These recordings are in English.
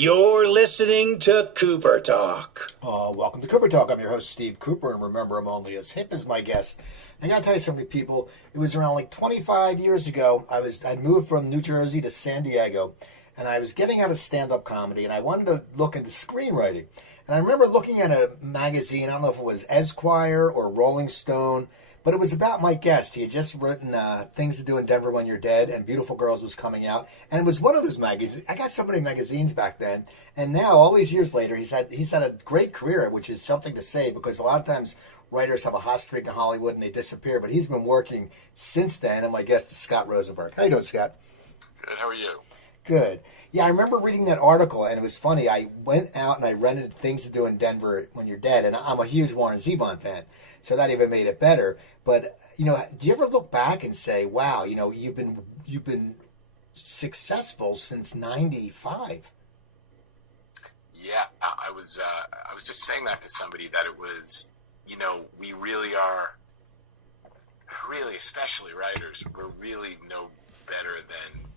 You're listening to Cooper Talk. Welcome to Cooper Talk. I'm your host, Steve Cooper, and remember, I'm only as hip as my guest. I gotta tell you something, people. It was around like 25 years ago. I'd moved from New Jersey to San Diego, and I was getting out of stand-up comedy, and I wanted to look into screenwriting. And I remember looking at a magazine, I don't know if it was Esquire or Rolling Stone, but it was about my guest. He had just written Things to Do in Denver When You're Dead, and Beautiful Girls was coming out. And it was one of those magazines. I got so many magazines back then. And now, all these years later, he's had a great career, which is something to say, because a lot of times writers have a hot streak in Hollywood and they disappear. But he's been working since then, and my guest is Scott Rosenberg. How you doing, Scott? Good. How are you? Good. Yeah, I remember reading that article, and it was funny. I went out and I rented Things to Do in Denver When You're Dead, and I'm a huge Warren Zevon fan, so that even made it better. But, you know, do you ever look back and say, wow, you know, you've been successful since '95? Yeah, I was just saying that to somebody, that it was, you know, we really are, really, especially writers, we're really no better than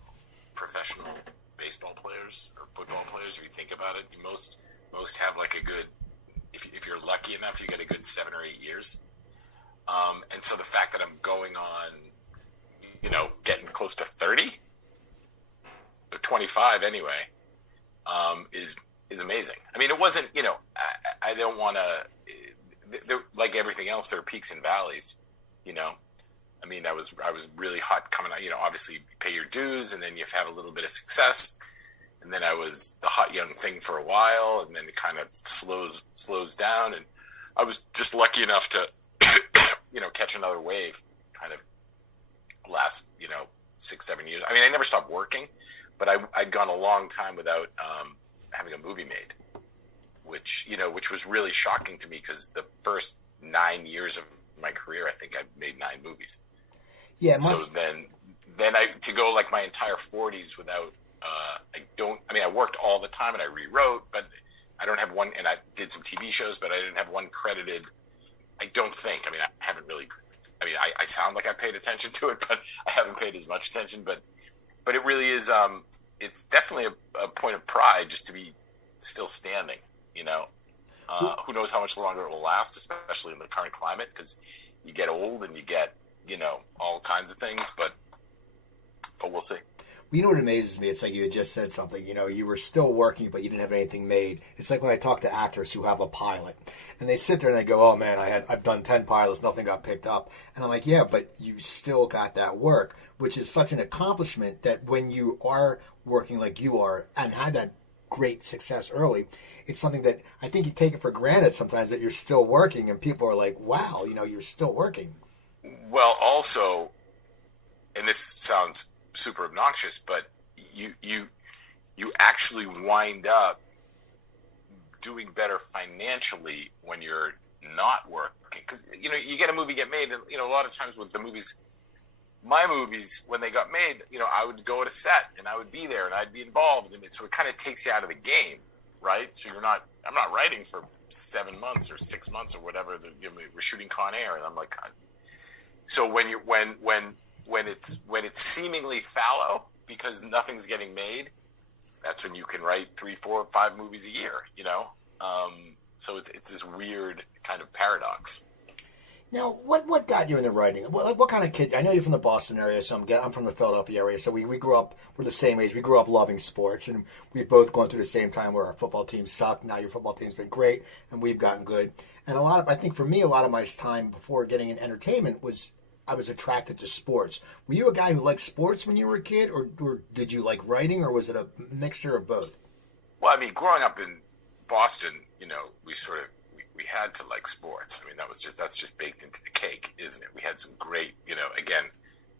professional baseball players or football players. If you think about it, most have like a good, if you're lucky enough, you get a good 7 or 8 years. And so the fact that I'm going on, you know, getting close to 30, or 25 anyway, is amazing. I mean, it wasn't, you know, I don't want to, like everything else, there are peaks and valleys, you know. I mean, I was really hot coming out, you know, obviously you pay your dues and then you have a little bit of success. And then I was the hot young thing for a while, and then it kind of slows down. And I was just lucky enough to, you know, catch another wave kind of last, you know, 6-7 years. I mean, I never stopped working, but I'd gone a long time without having a movie made, which was really shocking to me, because the first 9 years of my career, I think I made 9 movies. Yeah. So then to go like my entire 40s without, I worked all the time and I rewrote, but I don't have one, and I did some TV shows, but I didn't have one credited. I don't think, I haven't really, I sound like I paid attention to it, but I haven't paid as much attention, but it really is, it's definitely a point of pride just to be still standing, you know. Who knows how much longer it will last, especially in the current climate, because you get old and you get, you know, all kinds of things, but we'll see. You know what amazes me? It's like you had just said something, you know, you were still working, but you didn't have anything made. It's like when I talk to actors who have a pilot, and they sit there and they go, oh man, I've done 10 pilots, nothing got picked up. And I'm like, yeah, but you still got that work, which is such an accomplishment that when you are working like you are and had that great success early, it's something that I think you take it for granted sometimes, that you're still working, and people are like, wow, you know, you're still working. Well, also, and this sounds super obnoxious, but you actually wind up doing better financially when you're not working, because, you know, you get a movie get made, and, you know, a lot of times with the movies, my movies, when they got made, you know, I would go at a set and I would be there and I'd be involved in it, so it kind of takes you out of the game, right? So I'm not writing for 7 months or 6 months or whatever. We're shooting Con Air, and I'm like, so when it's seemingly fallow because nothing's getting made, that's when you can write 3, 4, 5 movies a year, you know? So it's this weird kind of paradox. Now, what got you into writing? What kind of kid? I know you're from the Boston area, so I'm from the Philadelphia area, so we grew up, we're the same age, we grew up loving sports, and we've both gone through the same time where our football team sucked. Now your football team's been great, and we've gotten good. And I think for me, a lot of my time before getting in entertainment was, I was attracted to sports. Were you a guy who liked sports when you were a kid, or did you like writing, or was it a mixture of both? Well, I mean, growing up in Boston, you know, we had to like sports. I mean, that's just baked into the cake, isn't it? We had some great, you know, again,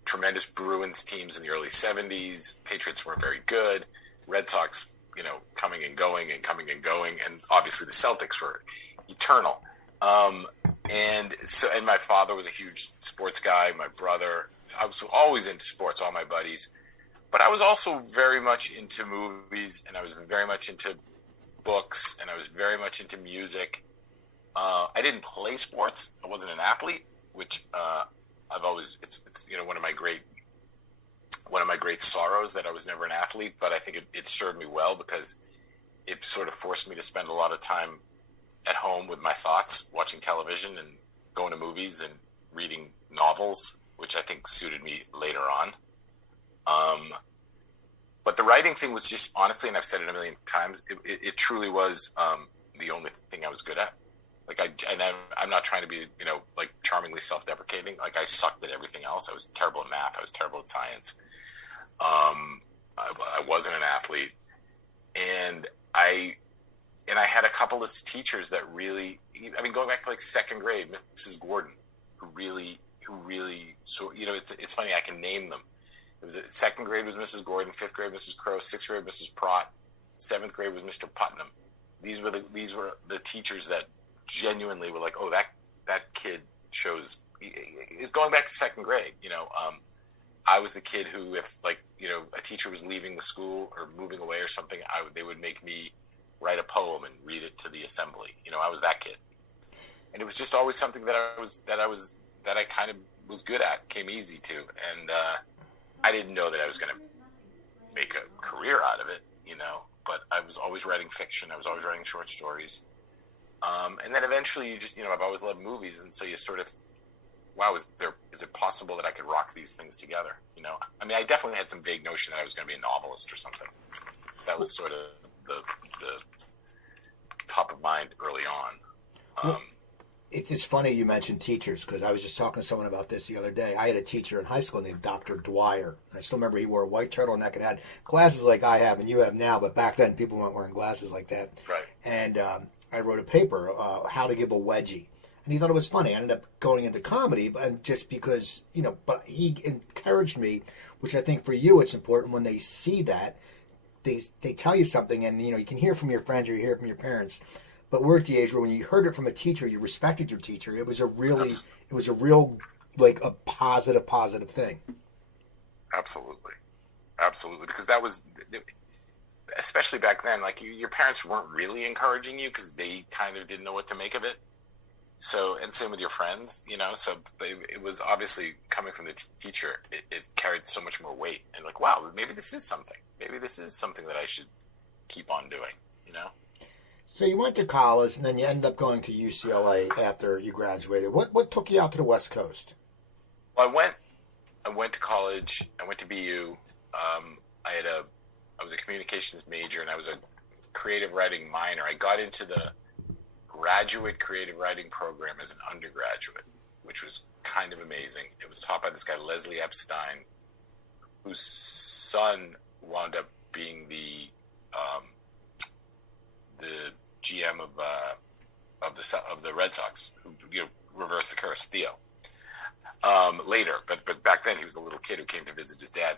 tremendous Bruins teams in the early 70s. Patriots weren't very good. Red Sox, you know, coming and going. And obviously the Celtics were eternal. And my father was a huge sports guy. My brother, I was always into sports, all my buddies. But I was also very much into movies, and I was very much into books, and I was very much into music. I didn't play sports. I wasn't an athlete, which I've always, it's you know, one of my great sorrows that I was never an athlete, but I think it served me well, because it sort of forced me to spend a lot of time at home with my thoughts, watching television and going to movies and reading novels, which I think suited me later on. But the writing thing was just, honestly, and I've said it a million times, it truly was the only thing I was good at. Like, I'm not trying to be, like, charmingly self-deprecating. Like, I sucked at everything else. I was terrible at math. I was terrible at science. I wasn't an athlete. And I had a couple of teachers that really, going back to like second grade, Mrs. Gordon, who really, so, it's funny, I can name them. It was second grade was Mrs. Gordon, fifth grade Mrs. Crow, sixth grade Mrs. Prott, seventh grade was Mr. Putnam. These were the teachers that genuinely were like, oh, that kid is going back to second grade. I was the kid who, if a teacher was leaving the school or moving away or something, they would make me write a poem and read it to the assembly. I was that kid, and it was just always something that I kind of was good at, came easy to, and I didn't know that I was going to make a career out of it, but I was always writing fiction. I was always writing short stories. And then eventually you just, I've always loved movies. And so you sort of, wow, is it possible that I could rock these things together? I definitely had some vague notion that I was going to be a novelist or something. That was sort of the top of mind early on. It's funny you mentioned teachers, because I was just talking to someone about this the other day. I had a teacher in high school named Dr. Dwyer. I still remember he wore a white turtleneck and had glasses like I have and you have now, but back then people weren't wearing glasses like that. Right. And I wrote a paper, How to Give a Wedgie. And he thought it was funny. I ended up going into comedy, and just because, but he encouraged me, which I think for you it's important when they see that, they tell you something, and, you can hear from your friends or you hear from your parents. But we're at the age where when you heard it from a teacher, you respected your teacher. It was a real, like, a positive thing. Absolutely. Because that was, especially back then, like, your parents weren't really encouraging you because they kind of didn't know what to make of it. So, and same with your friends, so it was obviously coming from the teacher, it carried so much more weight, and like, wow, maybe this is something that I should keep on doing, So you went to college, and then you ended up going to UCLA after you graduated. What took you out to the West Coast? Well, I went to college. I went to BU. I was a communications major, and I was a creative writing minor. I got into the graduate creative writing program as an undergraduate, which was kind of amazing. It was taught by this guy, Leslie Epstein, whose son wound up being the GM of the Red Sox, who reversed the curse, Theo. Later, but back then he was a little kid who came to visit his dad.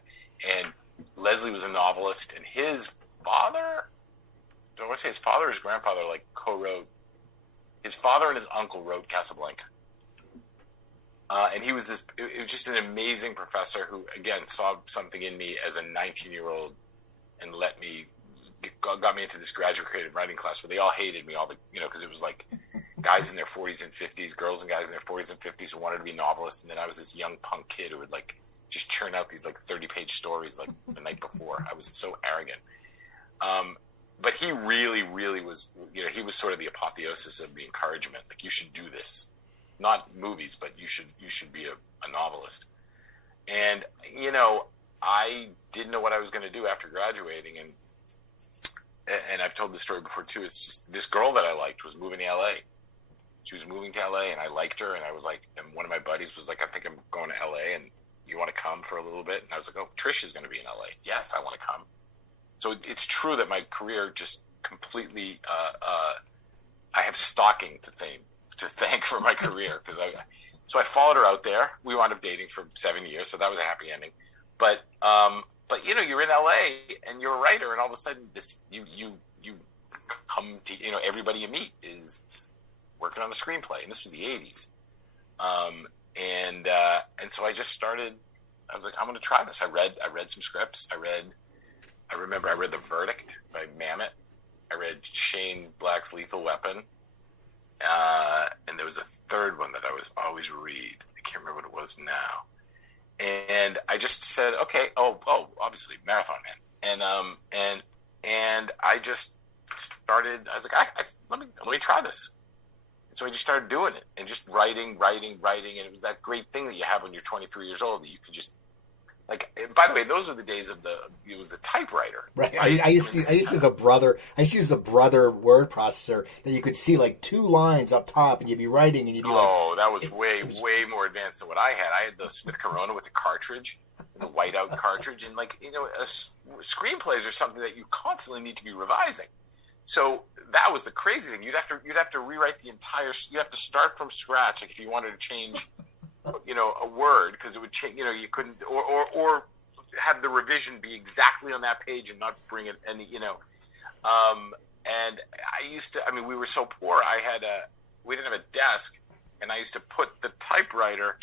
And Leslie was a novelist, and his father, don't want to say his father or his grandfather, like co-wrote. His father and his uncle wrote Casablanca. And he was it was just an amazing professor who, again, saw something in me as a 19-year-old and got me into this graduate creative writing class where they all hated me, because it was like guys in their 40s and 50s, girls and guys in their 40s and 50s who wanted to be novelists. And then I was this young punk kid who would like just churn out these like 30-page stories like the night before. I was so arrogant. But he really, really was, he was sort of the apotheosis of the encouragement. Like, you should do this. Not movies, but you should be a novelist. And, I didn't know what I was going to do after graduating. And I've told this story before, too. It's just this girl that I liked was moving to L.A. She was moving to L.A., and I liked her. And I was like, and one of my buddies was like, I think I'm going to L.A., and you want to come for a little bit? And I was like, oh, Trish is going to be in L.A. Yes, I want to come. So it's true that my career just completely, I have stalking to thank for my career. So I followed her out there. We wound up dating for 7 years, so that was a happy ending. But you're in LA and you're a writer, and all of a sudden you come to, everybody you meet is working on a screenplay, and this was the 80s. And so I just started. I was like, I'm going to try this. I read some scripts. I remember I read The Verdict by Mamet. I read Shane Black's Lethal Weapon. And there was a third one that I was always read. I can't remember what it was now. And I just said, okay, obviously Marathon Man. And I just started. I was like, let me try this. And so I just started doing it and just writing, and it was that great thing that you have when you're 23 years old that you could just like. By the way, those were the days of it was the typewriter. Right. I used to use the Brother word processor that you could see like 2 lines up top, and you'd be writing, and you'd be that was way more advanced than what I had. I had the Smith Corona with the cartridge, the whiteout cartridge, and screenplays are something that you constantly need to be revising. So that was the crazy thing. You'd have to rewrite the entire. You have to start from scratch. Like if you wanted to change, a word, because it would change. You couldn't, or have the revision be exactly on that page and not bring it any. And I used to. I mean, we were so poor. We didn't have a desk, and I used to put the typewriter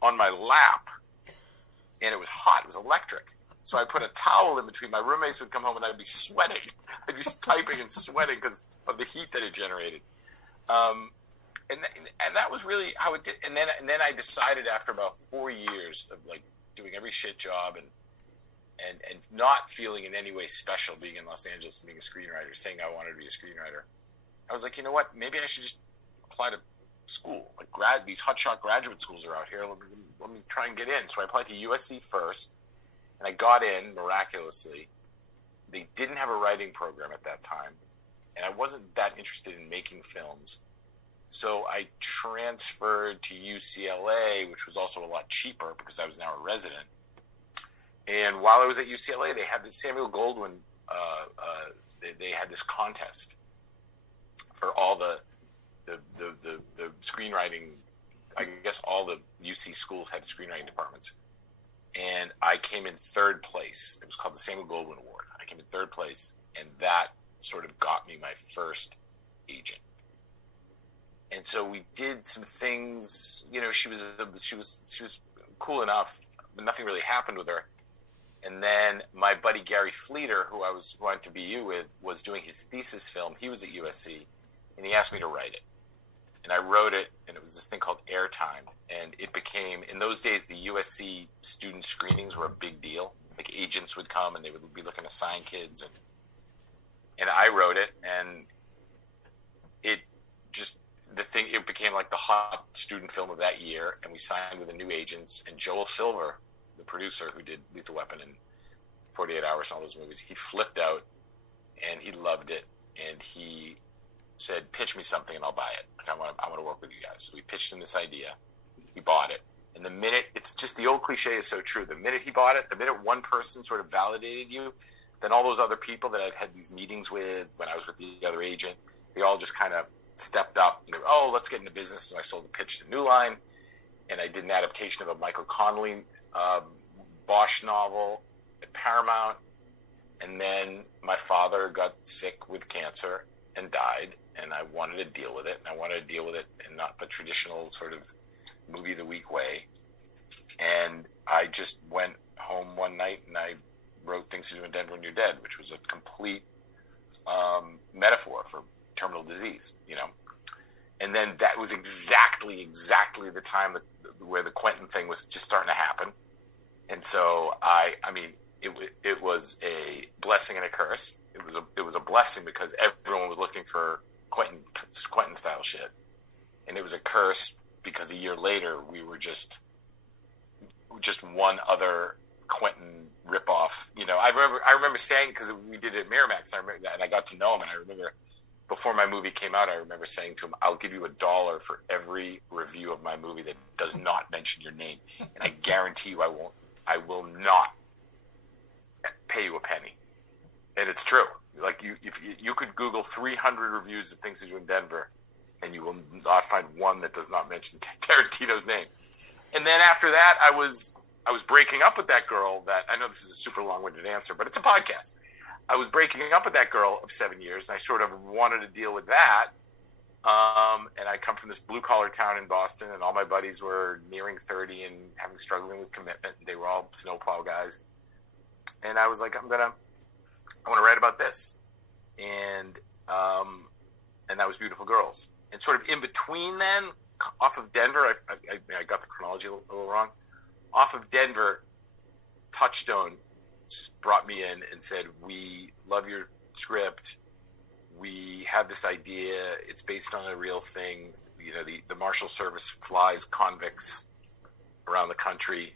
on my lap, and it was hot. It was electric. So I put a towel in between. My roommates would come home and I'd be sweating. I'd be typing and sweating because of the heat that it generated. And that was really how it did. And then I decided after about 4 years of like doing every shit job and not feeling in any way special being in Los Angeles and being a screenwriter, saying I wanted to be a screenwriter, I was like, you know what? Maybe I should just apply to school. Like these hotshot graduate schools are out here. Let me try and get in. So I applied to USC first. And I got in miraculously. They didn't have a writing program at that time, and I wasn't that interested in making films. So I transferred to UCLA, which was also a lot cheaper because I was now a resident. And while I was at UCLA, they had the Samuel Goldwyn. They had this contest for all the screenwriting. I guess all the UC schools had screenwriting departments. And I came in 3rd place. It was called the Samuel Goldwyn Award. I came in 3rd place, and that sort of got me my first agent. And so we did some things. She was cool enough, but nothing really happened with her. And then my buddy Gary Fleeter, who I was going to BU with, was doing his thesis film. He was at USC, and he asked me to write it. And I wrote it, and it was this thing called Airtime. And it became, in those days, the USC student screenings were a big deal. Like agents would come, and they would be looking to sign kids. And I wrote it, and it became like the hot student film of that year. And we signed with the new agents. And Joel Silver, the producer who did Lethal Weapon and 48 Hours and all those movies, he flipped out, and he loved it. And he said, pitch me something and I'll buy it. Like, I want to work with you guys. So we pitched him this idea. He bought it. And the minute, it's just the old cliche is so true. The minute he bought it, the minute one person sort of validated you, then all those other people that I'd had these meetings with when I was with the other agent, they all just kind of stepped up. And they were, let's get into business. So I sold the pitch to New Line, and I did an adaptation of a Michael Connelly Bosch novel at Paramount. And then my father got sick with cancer and died, and I wanted to deal with it. And I wanted to deal with it in not the traditional sort of movie of the week way. And I just went home one night and I wrote Things to Do in Denver When You're Dead, which was a complete metaphor for terminal disease, And then that was exactly the time where the Quentin thing was just starting to happen. And so it was a blessing and a curse. It was a blessing because everyone was looking for Quentin style shit, and it was a curse because a year later we were just one other Quentin ripoff. I remember saying, because we did it at Miramax, and I got to know him, and I remember before my movie came out, I remember saying to him, "I'll give you $1 for every review of my movie that does not mention your name, and I guarantee you I will not pay you a penny." And it's true. Like if you could Google 300 reviews of Things to Do in Denver, and you will not find one that does not mention Tarantino's name. And then after that, I was breaking up with that girl. That I know this is a super long-winded answer, but it's a podcast. I was breaking up with that girl of 7 years, and I sort of wanted to deal with that. And I come from this blue-collar town in Boston, and all my buddies were nearing 30 and struggling with commitment. They were all snowplow guys. And I was like, I want to write about this. And that was Beautiful Girls. And sort of in between then, off of Denver, I got the chronology a little wrong. Off of Denver, Touchstone brought me in and said, "We love your script. we had this idea. It's based on a real thing. You know, the Marshal Service flies convicts around the country.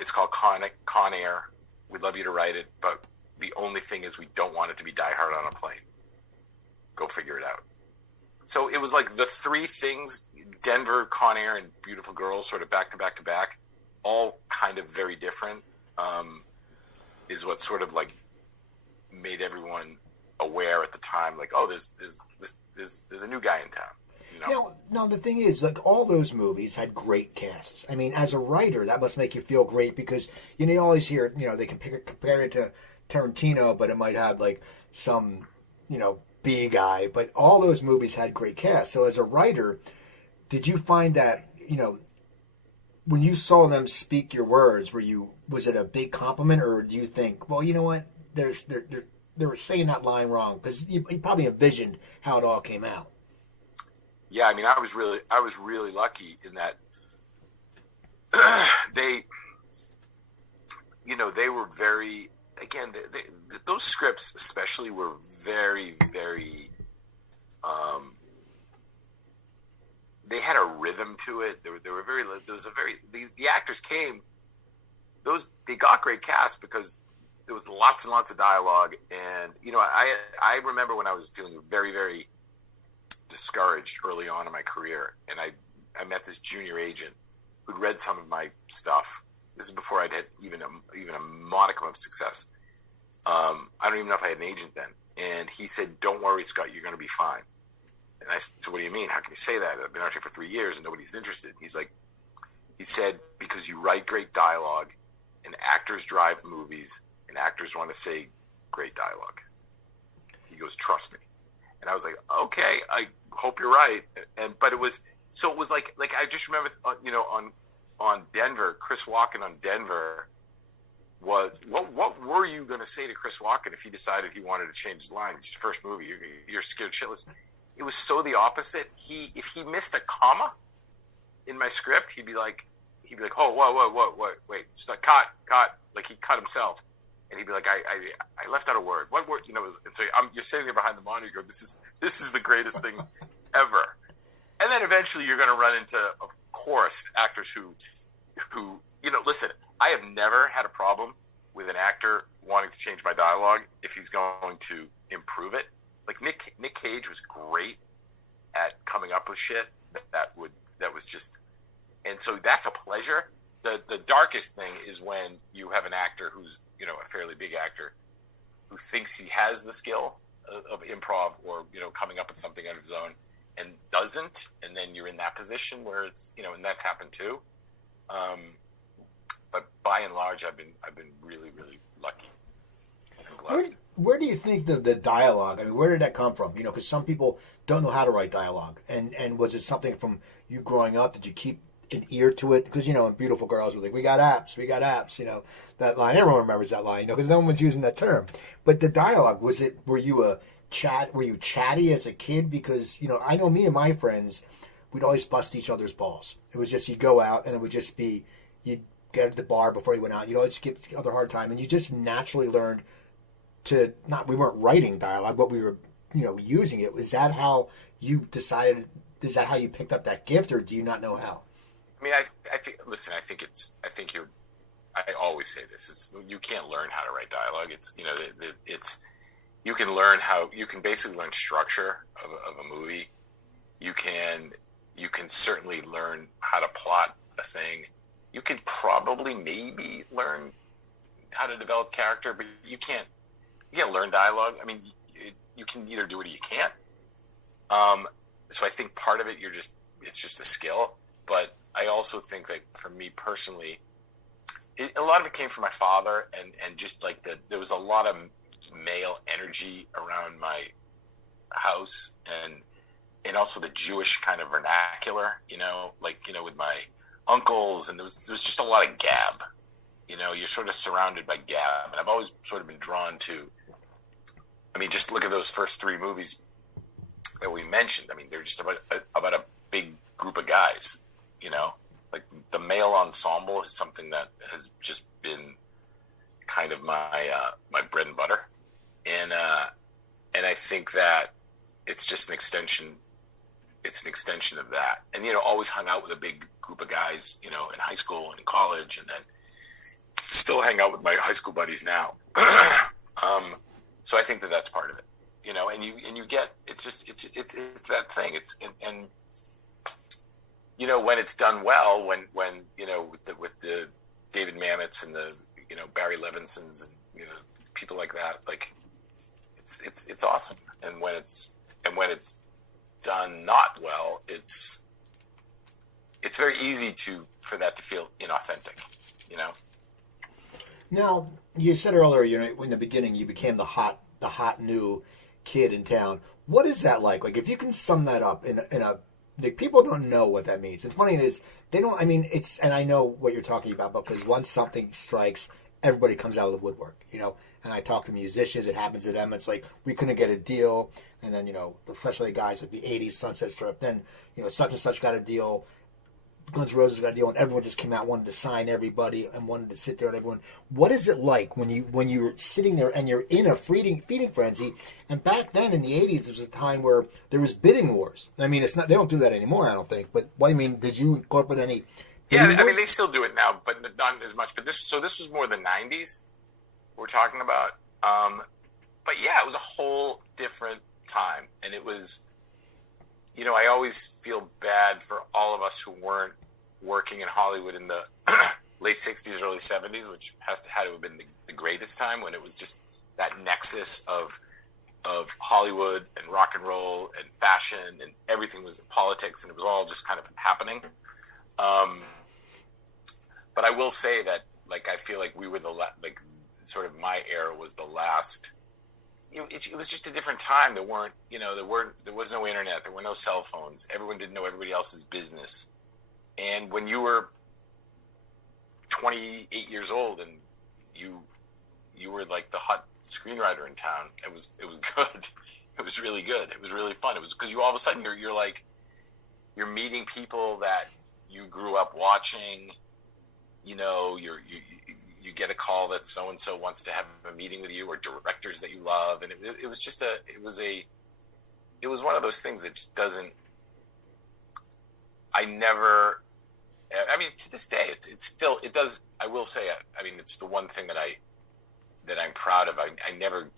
It's called Con Air. We'd love you to write it, but the only thing is we don't want it to be Die Hard on a plane. Go figure it out. So it was like the three things, Denver, Con Air, and Beautiful Girls, sort of back to back to back, all kind of very different, is what sort of like made everyone aware at the time, like, oh, there's a new guy in town. You know? Now, the thing is, like, all those movies had great casts. I mean, as a writer, that must make you feel great because, you know, you always hear, you know, they can compare it to Tarantino, but it might have, like, some, you know, B guy. But all those movies had great casts. So as a writer, did you find that, you know, when you saw them speak your words, was it a big compliment, or do you think, well, you know what, they were saying that line wrong? Because you probably envisioned how it all came out. Yeah, I mean, I was really lucky in that they were very, again, those scripts especially were very, very, they had a rhythm to it. The actors came, they got great cast because there was lots and lots of dialogue. And, you know, I remember when I was feeling very, very discouraged early on in my career, and I met this junior agent who'd read some of my stuff. This is before I'd had even a modicum of success. I don't even know if I had an agent then. And he said, "Don't worry, Scott, you're going to be fine." And I said, "What do you mean? How can you say that? I've been out here for 3 years and nobody's interested." He said, "Because you write great dialogue, and actors drive movies, and actors want to say great dialogue." He goes, "Trust me." And I was like, "Okay, I hope you're right." But it was like I just remember, you know, on Denver, Chris Walken on Denver was, what were you going to say to Chris Walken if he decided he wanted to change his line? It's your first movie. You're scared shitless. It was so the opposite. If he missed a comma in my script, he'd be like, "Oh, whoa, wait, stop, cut." Like, he cut himself. And he'd be like, I left out a word. What word? You know, and so you're sitting there behind the monitor. You go, this is the greatest thing ever. And then eventually you're going to run into, of course, actors who, you know, listen, I have never had a problem with an actor wanting to change my dialogue if he's going to improve it. Like Nick Cage was great at coming up with shit that was just, and so that's a pleasure. The darkest thing is when you have an actor who's, you know, a fairly big actor who thinks he has the skill of improv or, you know, coming up with something out of his own and doesn't, and then you're in that position where it's, you know, and that's happened too. But by and large, I've been really, really lucky and blessed. Where do you think the dialogue, I mean, where did that come from? You know, because some people don't know how to write dialogue. And was it something from you growing up? Did you keep an ear to it? Because, you know, in Beautiful Girls, we're like, we got apps, you know, that line. Everyone remembers that line, you know, because no one was using that term. But the dialogue, were you chatty as a kid? Because, you know, I know me and my friends, we'd always bust each other's balls. It was just, you'd go out and it would just be, you'd get at the bar before you went out, you'd always give the other hard time, and you just naturally learned to we weren't writing dialogue, but we were, you know, using it. Was that how you decided, is that how you picked up that gift, or do you not know how? I mean, I think I always say this, you can't learn how to write dialogue. It's, you know, you can basically learn structure of a movie. You can certainly learn how to plot a thing. You can probably maybe learn how to develop character, but you can't learn dialogue. I mean, you can either do it or you can't. So I think part of it, it's just a skill, but I also think that for me personally, a lot of it came from my father, and just like there was a lot of male energy around my house, and also the Jewish kind of vernacular, you know, like, you know, with my uncles, and there was just a lot of gab. You know, you're sort of surrounded by gab, and I've always sort of been drawn to, I mean, just look at those first three movies that we mentioned. I mean, they're just about a big group of guys, you know, like the male ensemble is something that has just been kind of my bread and butter. And And I think that it's just an extension. It's an extension of that. And, always hung out with a big group of guys, in high school and in college, and then still hang out with my high school buddies now. So I think that that's part of it, and you get, it's that thing. When it's done well, when with the David Mammoths and the, Barry Levinsons and, people like that, like it's awesome. And when it's done not well, it's very easy for that to feel inauthentic, Now, you said earlier, in the beginning, you became the hot new kid in town. What is that like? Like, if you can sum that up in a like, people don't know what that means. It's funny is they don't. I mean, and I know what you're talking about, because once something strikes, everybody comes out of the woodwork, And I talk to musicians. It happens to them. It's like, we couldn't get a deal, and then especially guys at the '80s Sunset Strip. Then such and such got a deal. Guns N' Roses got a deal, and everyone just came out, wanted to sign everybody, and wanted to sit there and everyone. What is it like when you're sitting there and you're in a feeding frenzy? And back then in the '80s, there was a time where there was bidding wars. I mean, they don't do that anymore, I don't think. But did you incorporate any? Yeah, I mean, they still do it now, but not as much. But this was more the '90s we're talking about. But yeah, it was a whole different time, and it was. I always feel bad for all of us who weren't working in Hollywood in the late 60s, early 70s, which had to have been the greatest time, when it was just that nexus of Hollywood and rock and roll and fashion, and everything was politics, and it was all just kind of happening. But I will say that, like, I feel like we were sort of my era was the last. It was just a different time. There was no internet. There were no cell phones. Everyone didn't know everybody else's business. And when you were 28 years old and you were like the hot screenwriter in town, it was good. It was really good. It was really fun. It was because all of a sudden you're meeting people that you grew up watching. You get a call that so-and-so wants to have a meeting with you, or directors that you love. And it was one of those things that just doesn't, to this day, it does. I will say, it's the one thing that I'm proud of. I never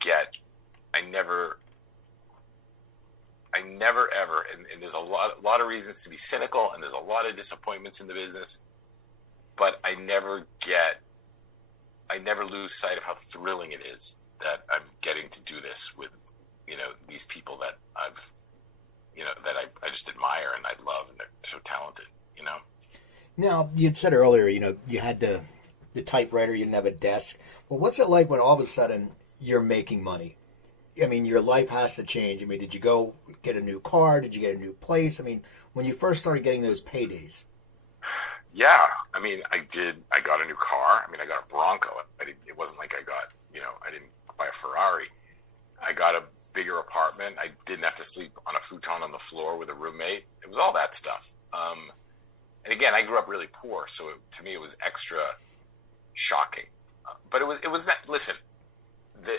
ever, and there's a lot of reasons to be cynical, and there's a lot of disappointments in the business, but I never lose sight of how thrilling it is that I'm getting to do this with, these people that that I just admire and I love, and they're so talented, Now, you had said earlier, you had the typewriter, you didn't have a desk. Well, what's it like when all of a sudden you're making money? I mean, your life has to change. I mean, did you go get a new car? Did you get a new place? I mean, when you first started getting those paydays. Yeah, I did. I got a new car. I got a Bronco. It wasn't like I got, I didn't buy a Ferrari. I got a bigger apartment. I didn't have to sleep on a futon on the floor with a roommate. It was all that stuff. And again, I grew up really poor, so to me it was extra shocking. But it was that. Listen,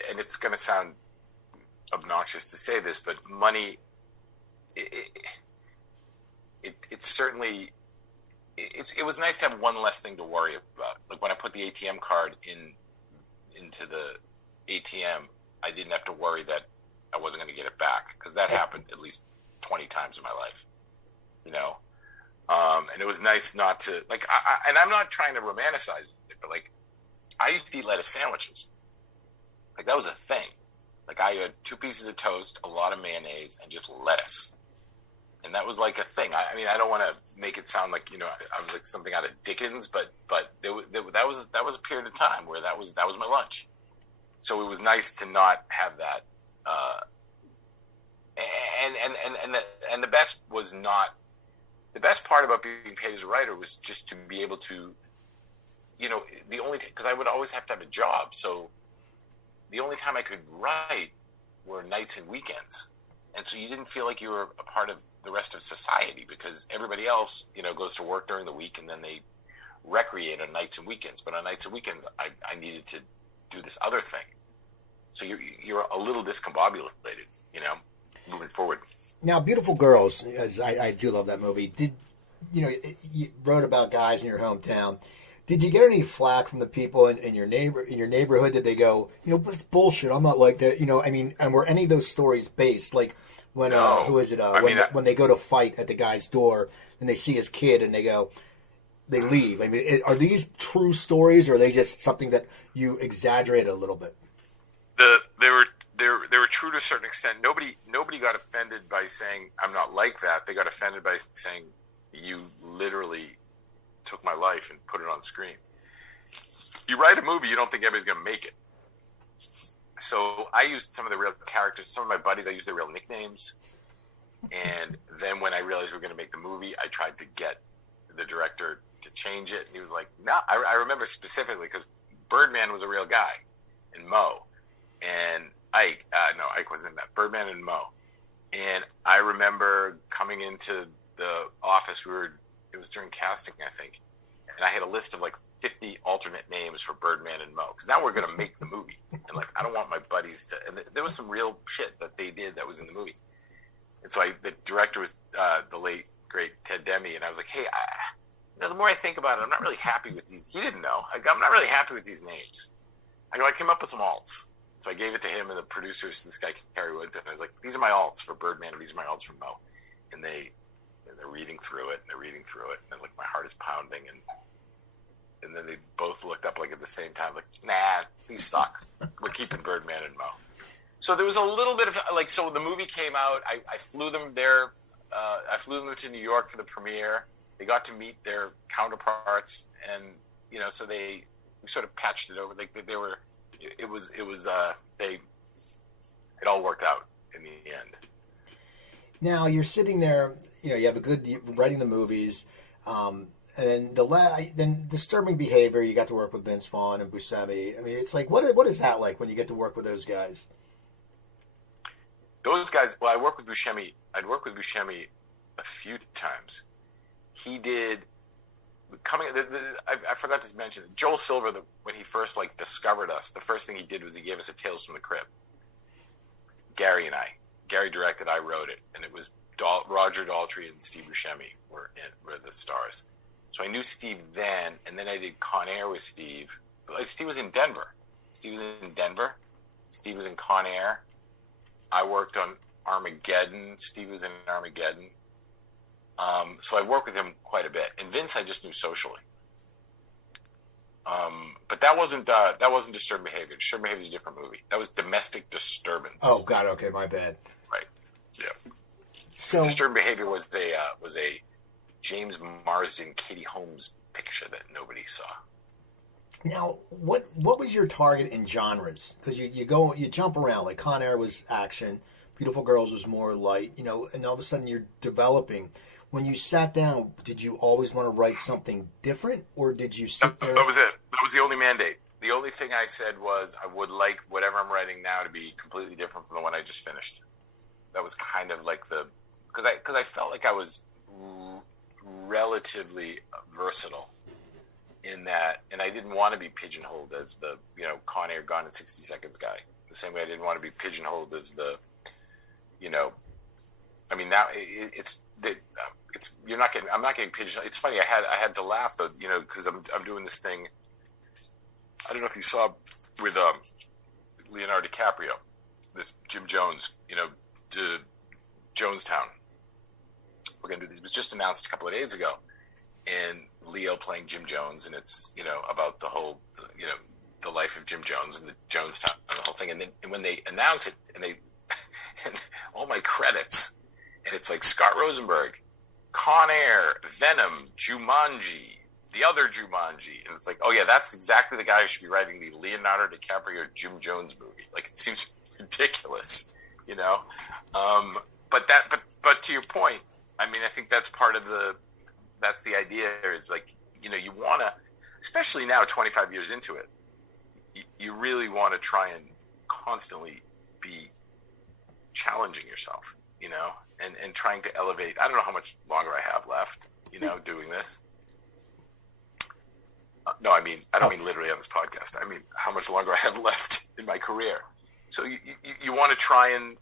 and it's going to sound obnoxious to say this, but money, it certainly. It was nice to have one less thing to worry about. Like when I put the ATM card into the ATM, I didn't have to worry that I wasn't going to get it back, because that happened at least 20 times in my life, and it was nice not to and I'm not trying to romanticize it, but I used to eat lettuce sandwiches. That was a thing. I had 2 pieces of toast, a lot of mayonnaise, and just lettuce. And that was a thing. I don't want to make it sound like, I was something out of Dickens, but that was a period of time where that was my lunch. So it was nice to not have that. And the best was not, the best part about being paid as a writer was just to be able to, because I would always have to have a job. So the only time I could write were nights and weekends. And so you didn't feel like you were a part of the rest of society, because everybody else, goes to work during the week and then they recreate on nights and weekends. But on nights and weekends, I needed to do this other thing. So you're a little discombobulated, moving forward. Now, Beautiful Girls, as I do love that movie. You wrote about guys in your hometown. Did you get any flack from the people in your neighborhood? Did they go, that's bullshit? I'm not like that. And were any of those stories based? Like when No. who is it? When they go to fight at the guy's door and they see his kid and they leave. I mean, are these true stories or are they just something that you exaggerated a little bit? They were true to a certain extent. Nobody got offended by saying I'm not like that. They got offended by saying you literally took my life and put it on screen. You write a movie, you don't think everybody's going to make it. So I used some of the real characters. Some of my buddies, I used their real nicknames. And then when I realized we were going to make the movie, I tried to get the director to change it. And he was like, no. I remember specifically because Birdman was a real guy, and Mo. And Ike wasn't in that. Birdman and Mo. And I remember coming into the office, it was during casting, I think. And I had a list of like 50 alternate names for Birdman and Mo. Because now we're going to make the movie. And I don't want my buddies to, and there was some real shit that they did that was in the movie. And so the director was the late, great Ted Demme. And I was like, hey, the more I think about it, I'm not really happy with these. He didn't know. I'm not really happy with these names. I came up with some alts. So I gave it to him and the producers, this guy, Kerry Woods, and I was like, these are my alts for Birdman and these are my alts for Mo. And they're reading through it, and my heart is pounding. And then they both looked up at the same time, nah, these suck. We're keeping Birdman and Mo. So there was a little bit of, so the movie came out, I flew them there, I flew them to New York for the premiere. They got to meet their counterparts, and, so we sort of patched it over. It all worked out in the end. Now you're sitting there, you have writing the movies, and then Disturbing Behavior. You got to work with Vince Vaughn and Buscemi. I mean, it's like, what is that like when you get to work with those guys? Those guys. Well, I worked with Buscemi. I'd worked with Buscemi a few times. He did. I forgot to mention Joel Silver. When he first discovered us, the first thing he did was he gave us a Tales from the Crypt. Gary directed, I wrote it, and it was Roger Daltrey and Steve Buscemi were the stars. So I knew Steve then, and then I did Con Air with Steve. Steve was in Denver. Steve was in Con Air. I worked on Armageddon. Steve was in Armageddon. So I've worked with him quite a bit. And Vince I just knew socially. But that wasn't Disturbed Behavior. Disturbed Behavior is a different movie. That was Domestic Disturbance. Oh God, okay, my bad. Right. Yeah. So Disturbed Behavior was a James Marsden, Katie Holmes picture that nobody saw. Now, what was your target in genres? Because you jump around. Like Con Air was action, Beautiful Girls was more light, and all of a sudden you're developing. When you sat down, did you always want to write something different, or did you sit there? That was it. That was the only mandate. The only thing I said was I would like whatever I'm writing now to be completely different from the one I just finished. That was kind of because I felt like I was relatively versatile in that, and I didn't want to be pigeonholed as the Con Air Gone in 60 Seconds guy. The same way I didn't want to be pigeonholed as the I mean now it's you're not getting. I'm not getting pigeonholed. It's funny. I had to laugh though, because I'm doing this thing. I don't know if you saw with Leonardo DiCaprio, this Jim Jones, to Jonestown. We're gonna do this. It was just announced a couple of days ago, and Leo playing Jim Jones, and it's about the whole the life of Jim Jones and the Jonestown and the whole thing. And then when they announce it, and and all my credits, and it's like Scott Rosenberg, Con Air, Venom, Jumanji, the other Jumanji, and it's like, oh yeah, that's exactly the guy who should be writing the Leonardo DiCaprio Jim Jones movie. It seems ridiculous, But to your point, I mean, I think that's part of that's the idea. Is you want to, especially now, 25 years into it, you really want to try and constantly be challenging yourself, and trying to elevate. I don't know how much longer I have left, doing this. No, I mean, I don't mean literally on this podcast. I mean, how much longer I have left in my career. So you want to try and,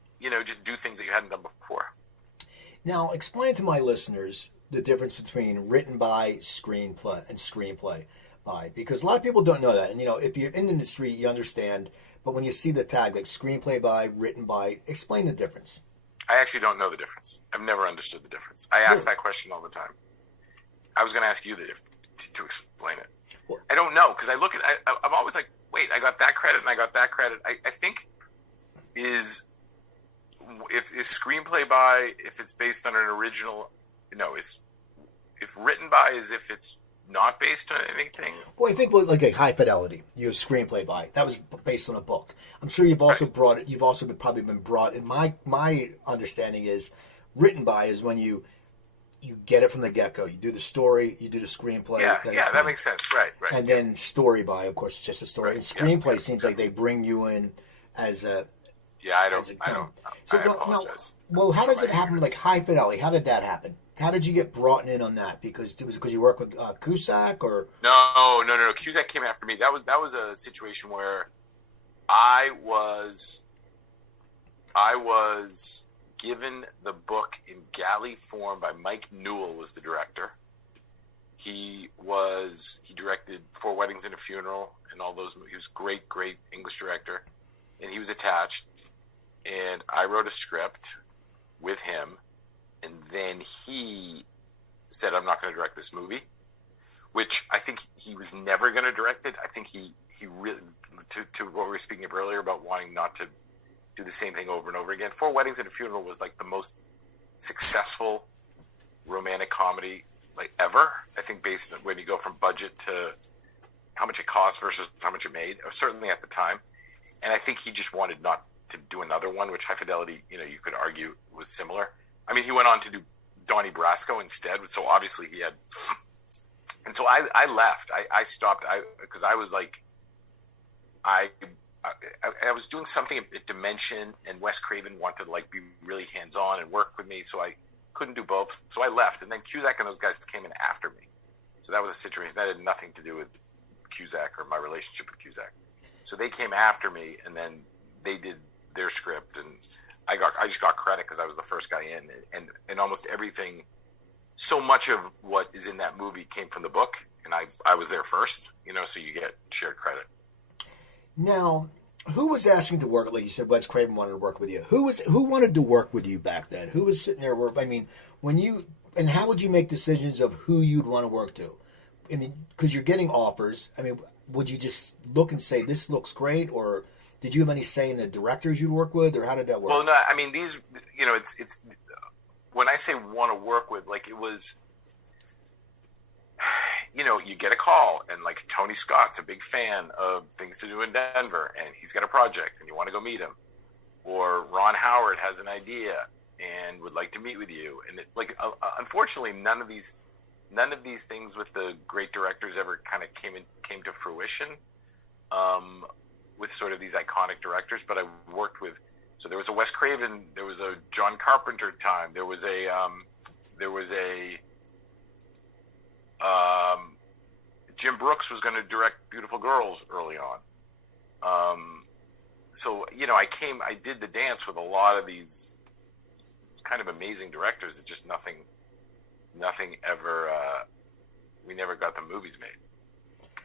just do things that you hadn't done before. Now, explain to my listeners the difference between written by screenplay and screenplay by, because a lot of people don't know that. And, if you're in the industry, you understand. But when you see the tag, like screenplay by, written by, explain the difference. I actually don't know the difference. I've never understood the difference. I ask that question all the time. I was going to ask you to explain it. Well, I don't know, because I'm always like, wait, I got that credit and I got that credit. I think is screenplay by if it's based on an original, if written by is if it's not based on anything. Well, I think like a High Fidelity, you have screenplay by. That was based on a book. I'm sure you've also probably been brought in. My understanding is written by is when you get it from the get-go. You do the story, you do the screenplay. Yeah, that makes sense. Right. And then story by, of course, it's just a story. Right. And screenplay seems like they bring you in as a... Yeah, I apologize. Well, how does it happen, like High Fidelity? How did that happen? How did you get brought in on that? Because it was because you work with Cusack, or... No. Cusack came after me. That was a situation where I was given the book in galley form by Mike Newell, was the director. He directed Four Weddings and a Funeral and all those movies. He was great English director. And he was attached. And I wrote a script with him. And then he said, I'm not going to direct this movie, which I think he was never going to direct it. I think he really, to what we were speaking of earlier about wanting not to do the same thing over and over again. Four Weddings and a Funeral was like the most successful romantic comedy like ever. I think based on when you go from budget to how much it cost versus how much it made, or certainly at the time. And I think he just wanted not to do another one, which High Fidelity, you could argue was similar. I mean, he went on to do Donnie Brasco instead, so obviously he had... And so I left. I stopped because I was like... I was doing something at Dimension, and Wes Craven wanted to like be really hands-on and work with me, so I couldn't do both. So I left, and then Cusack and those guys came in after me. So that was a situation that had nothing to do with Cusack or my relationship with Cusack. So they came after me, and then they did their script, and I just got credit because I was the first guy in, and almost everything. So much of what is in that movie came from the book, and I was there first, so you get shared credit. Now, who was asking to work? Like you said, Wes Craven wanted to work with you. Who wanted to work with you back then? Who was sitting there? And how would you make decisions of who you'd want to work to? I mean, because you're getting offers. I mean, would you just look and say, this looks great? Or did you have any say in the directors you'd work with? Or how did that work? Well, no, I mean, these, it's when I say want to work with, like it was, you get a call and like Tony Scott's a big fan of Things to Do in Denver and he's got a project and you want to go meet him. Or Ron Howard has an idea and would like to meet with you. And unfortunately, none of these things with the great directors ever kind of came to fruition with sort of these iconic directors. But I worked with, so there was a Wes Craven, there was a John Carpenter time, there was a Jim Brooks was going to direct Beautiful Girls early on. So I did the dance with a lot of these kind of amazing directors. It's just nothing ever, we never got the movies made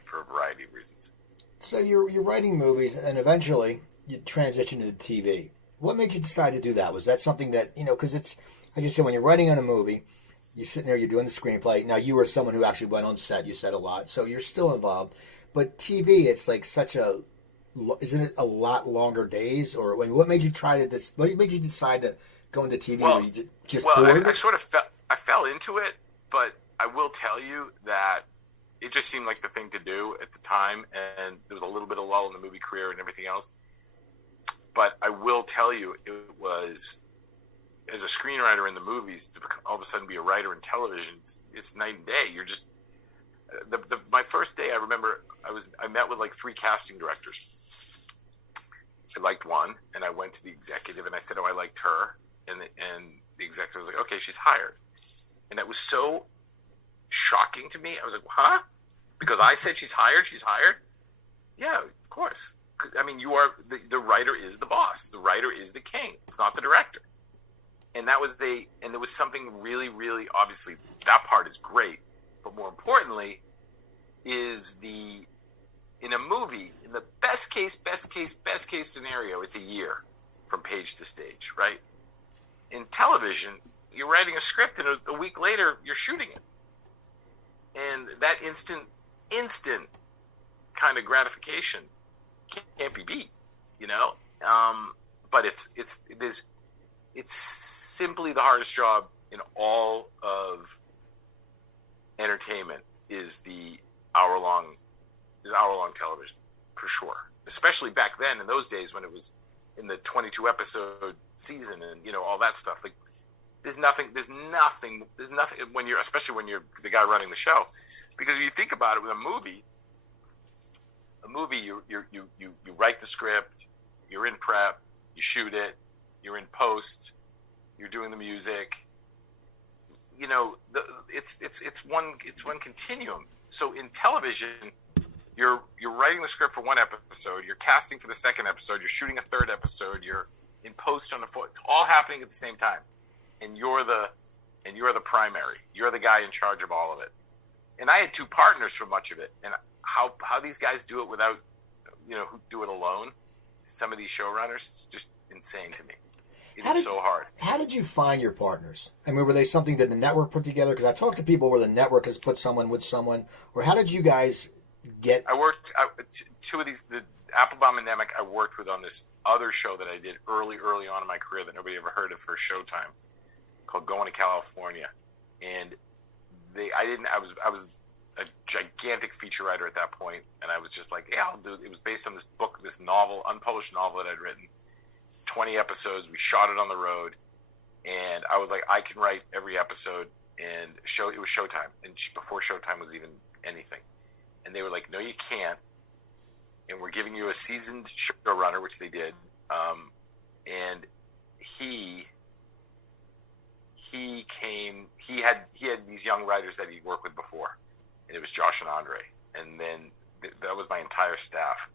for a variety of reasons. So you're writing movies and eventually you transition to TV. What made you decide to do that? Was that something that, because it's, as you said, when you're writing on a movie, you're sitting there, you're doing the screenplay. Now, you were someone who actually went on set, you said a lot, so you're still involved. But TV, it's like isn't it a lot longer days? Or what made you what made you decide to go into TV? I fell into it, but I will tell you that it just seemed like the thing to do at the time, and there was a little bit of lull in the movie career and everything else. But I will tell you, it was, as a screenwriter in the movies, to all of a sudden be a writer in television, it's night and day. You're just, my first day, I remember I met with like 3 casting directors. I liked one, and I went to the executive, and I said, I liked her. And the executive was like, okay, she's hired. And that was so shocking to me. I was like, huh? Because I said she's hired? Yeah, of course. I mean, you are the writer is the boss. The writer is the king. It's not the director. And there was something really, really obviously that part is great, but more importantly, is in a movie, in the best case scenario, it's a year from page to stage, right? In television, you're writing a script, and a week later, you're shooting it, and that instant kind of gratification can't be beat, you know. But it's simply the hardest job in all of entertainment is the hour-long television, for sure. Especially back then, in those days when it was in the 22 episode season and, you know, all that stuff. Like, there's nothing when you're, especially when you're the guy running the show, because if you think about it with a movie, you write the script, you're in prep, you shoot it, you're in post, you're doing the music. You know, it's one continuum. So in television, you're writing the script for one episode, you're casting for the second episode, you're shooting a third episode, you're in post on the fourth. It's all happening at the same time, and you're the primary. You're the guy in charge of all of it. And I had two partners for much of it, and how these guys do it without, you know, who do it alone. Some of these showrunners, it's just insane to me. It's so hard. How did you find your partners? I mean, were they something that the network put together? Because I've talked to people where the network has put someone with someone. Or how did you guys get... Two of these, the Applebaum and Nemec, I worked with on this other show that I did early on in my career that nobody ever heard of for Showtime, called Going to California. And I was a gigantic feature writer at that point, and I was just like, yeah, I'll do it. It was based on this book, this novel, unpublished novel that I'd written. 20 episodes. We shot it on the road, and I was like, I can write every episode. And it was Showtime, and before Showtime was even anything. And they were like, no, you can't. And we're giving you a seasoned showrunner, which they did. And he had these young writers that he'd worked with before, and it was Josh and Andre. And then that was my entire staff.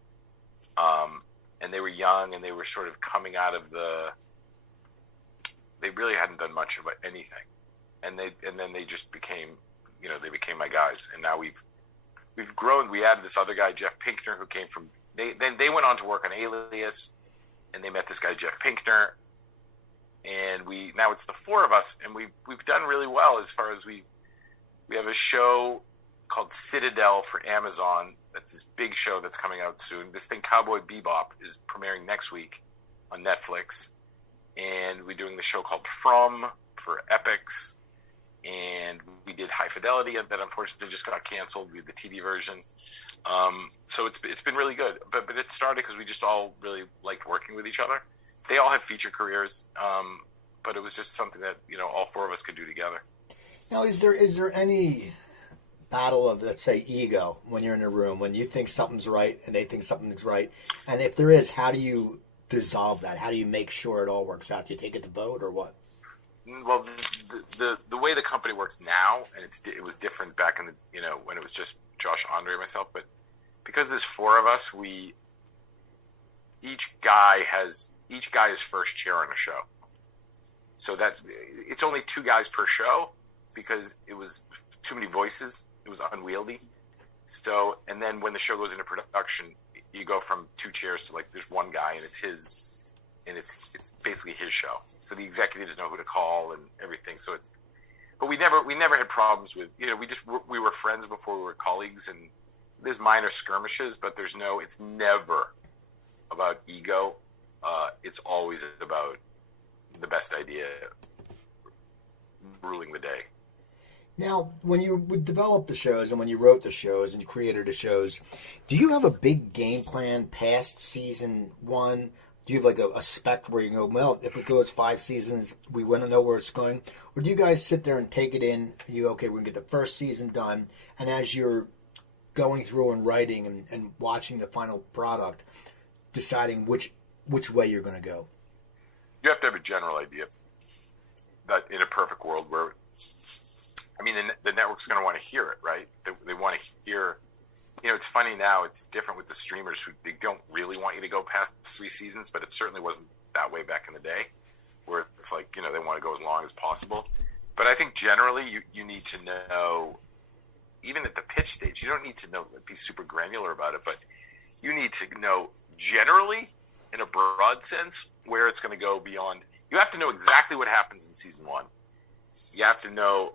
And they were young, and they were sort of coming out of they really hadn't done much of anything. And then they just became, you know, they became my guys. And now we've grown. We added this other guy, Jeff Pinkner, who came from, they went on to work on Alias, and they met this guy, Jeff Pinkner. And now it's the four of us, and we've done really well as far as we have a show called Citadel for Amazon. That's this big show that's coming out soon. This thing, Cowboy Bebop, is premiering next week on Netflix. And we're doing the show called From for Epix. And we did High Fidelity that unfortunately just got canceled. We had the TV version. So it's been really good. But it started because we just all really liked working with each other. They all have feature careers. But it was just something that, you know, all four of us could do together. Now, is there any battle of, let's say, ego when you're in a room, when you think something's right and they think something's right? And if there is, how do you dissolve that? How do you make sure it all works out? Do you take it to vote or what? Well, the way the company works now, and it was different back in the, you know, when it was just Josh, Andre, and myself, but because there's four of us, each guy is first chair on a show. So it's only two guys per show because it was too many voices. It was unwieldy. So, and then when the show goes into production, you go from two chairs to like there's one guy, and it's his, and it's basically his show. So the executives know who to call and everything. So but we never had problems with, you know, we were friends before we were colleagues, and there's minor skirmishes, but it's never about ego. It's always about the best idea ruling the day. Now, when you would develop the shows and when you wrote the shows and you created the shows, do you have a big game plan past season one? Do you have like a spec where you go, well, if it goes 5 seasons, we want to know where it's going? Or do you guys sit there and take it in, and you go, okay, we're going to get the first season done, and as you're going through and writing and watching the final product, deciding which way you're going to go? You have to have a general idea that in a perfect world where, I mean, the network's going to want to hear it, right? They want to hear It's funny now. It's different with the streamers who they don't really want you to go past 3 seasons, but it certainly wasn't that way back in the day, where it's like, they want to go as long as possible. But I think generally you need to know, even at the pitch stage, you don't need to know, be super granular about it, but you need to know generally, in a broad sense, where it's going to go beyond. You have to know exactly what happens in season 1. You have to know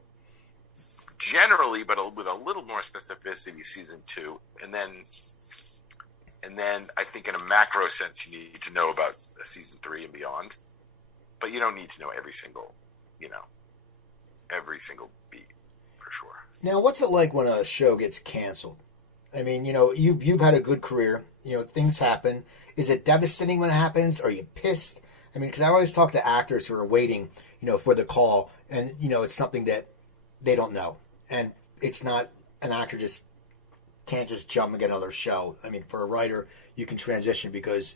generally, but with a little more specificity, season 2, and then I think in a macro sense, you need to know about season 3 and beyond. But you don't need to know every single beat for sure. Now, what's it like when a show gets canceled? I mean, you've had a good career. Things happen. Is it devastating when it happens? Are you pissed? I mean, because I always talk to actors who are waiting, for the call, and it's something that they don't know, and it's not an actor can't just jump and get another show. I mean, for a writer, you can transition because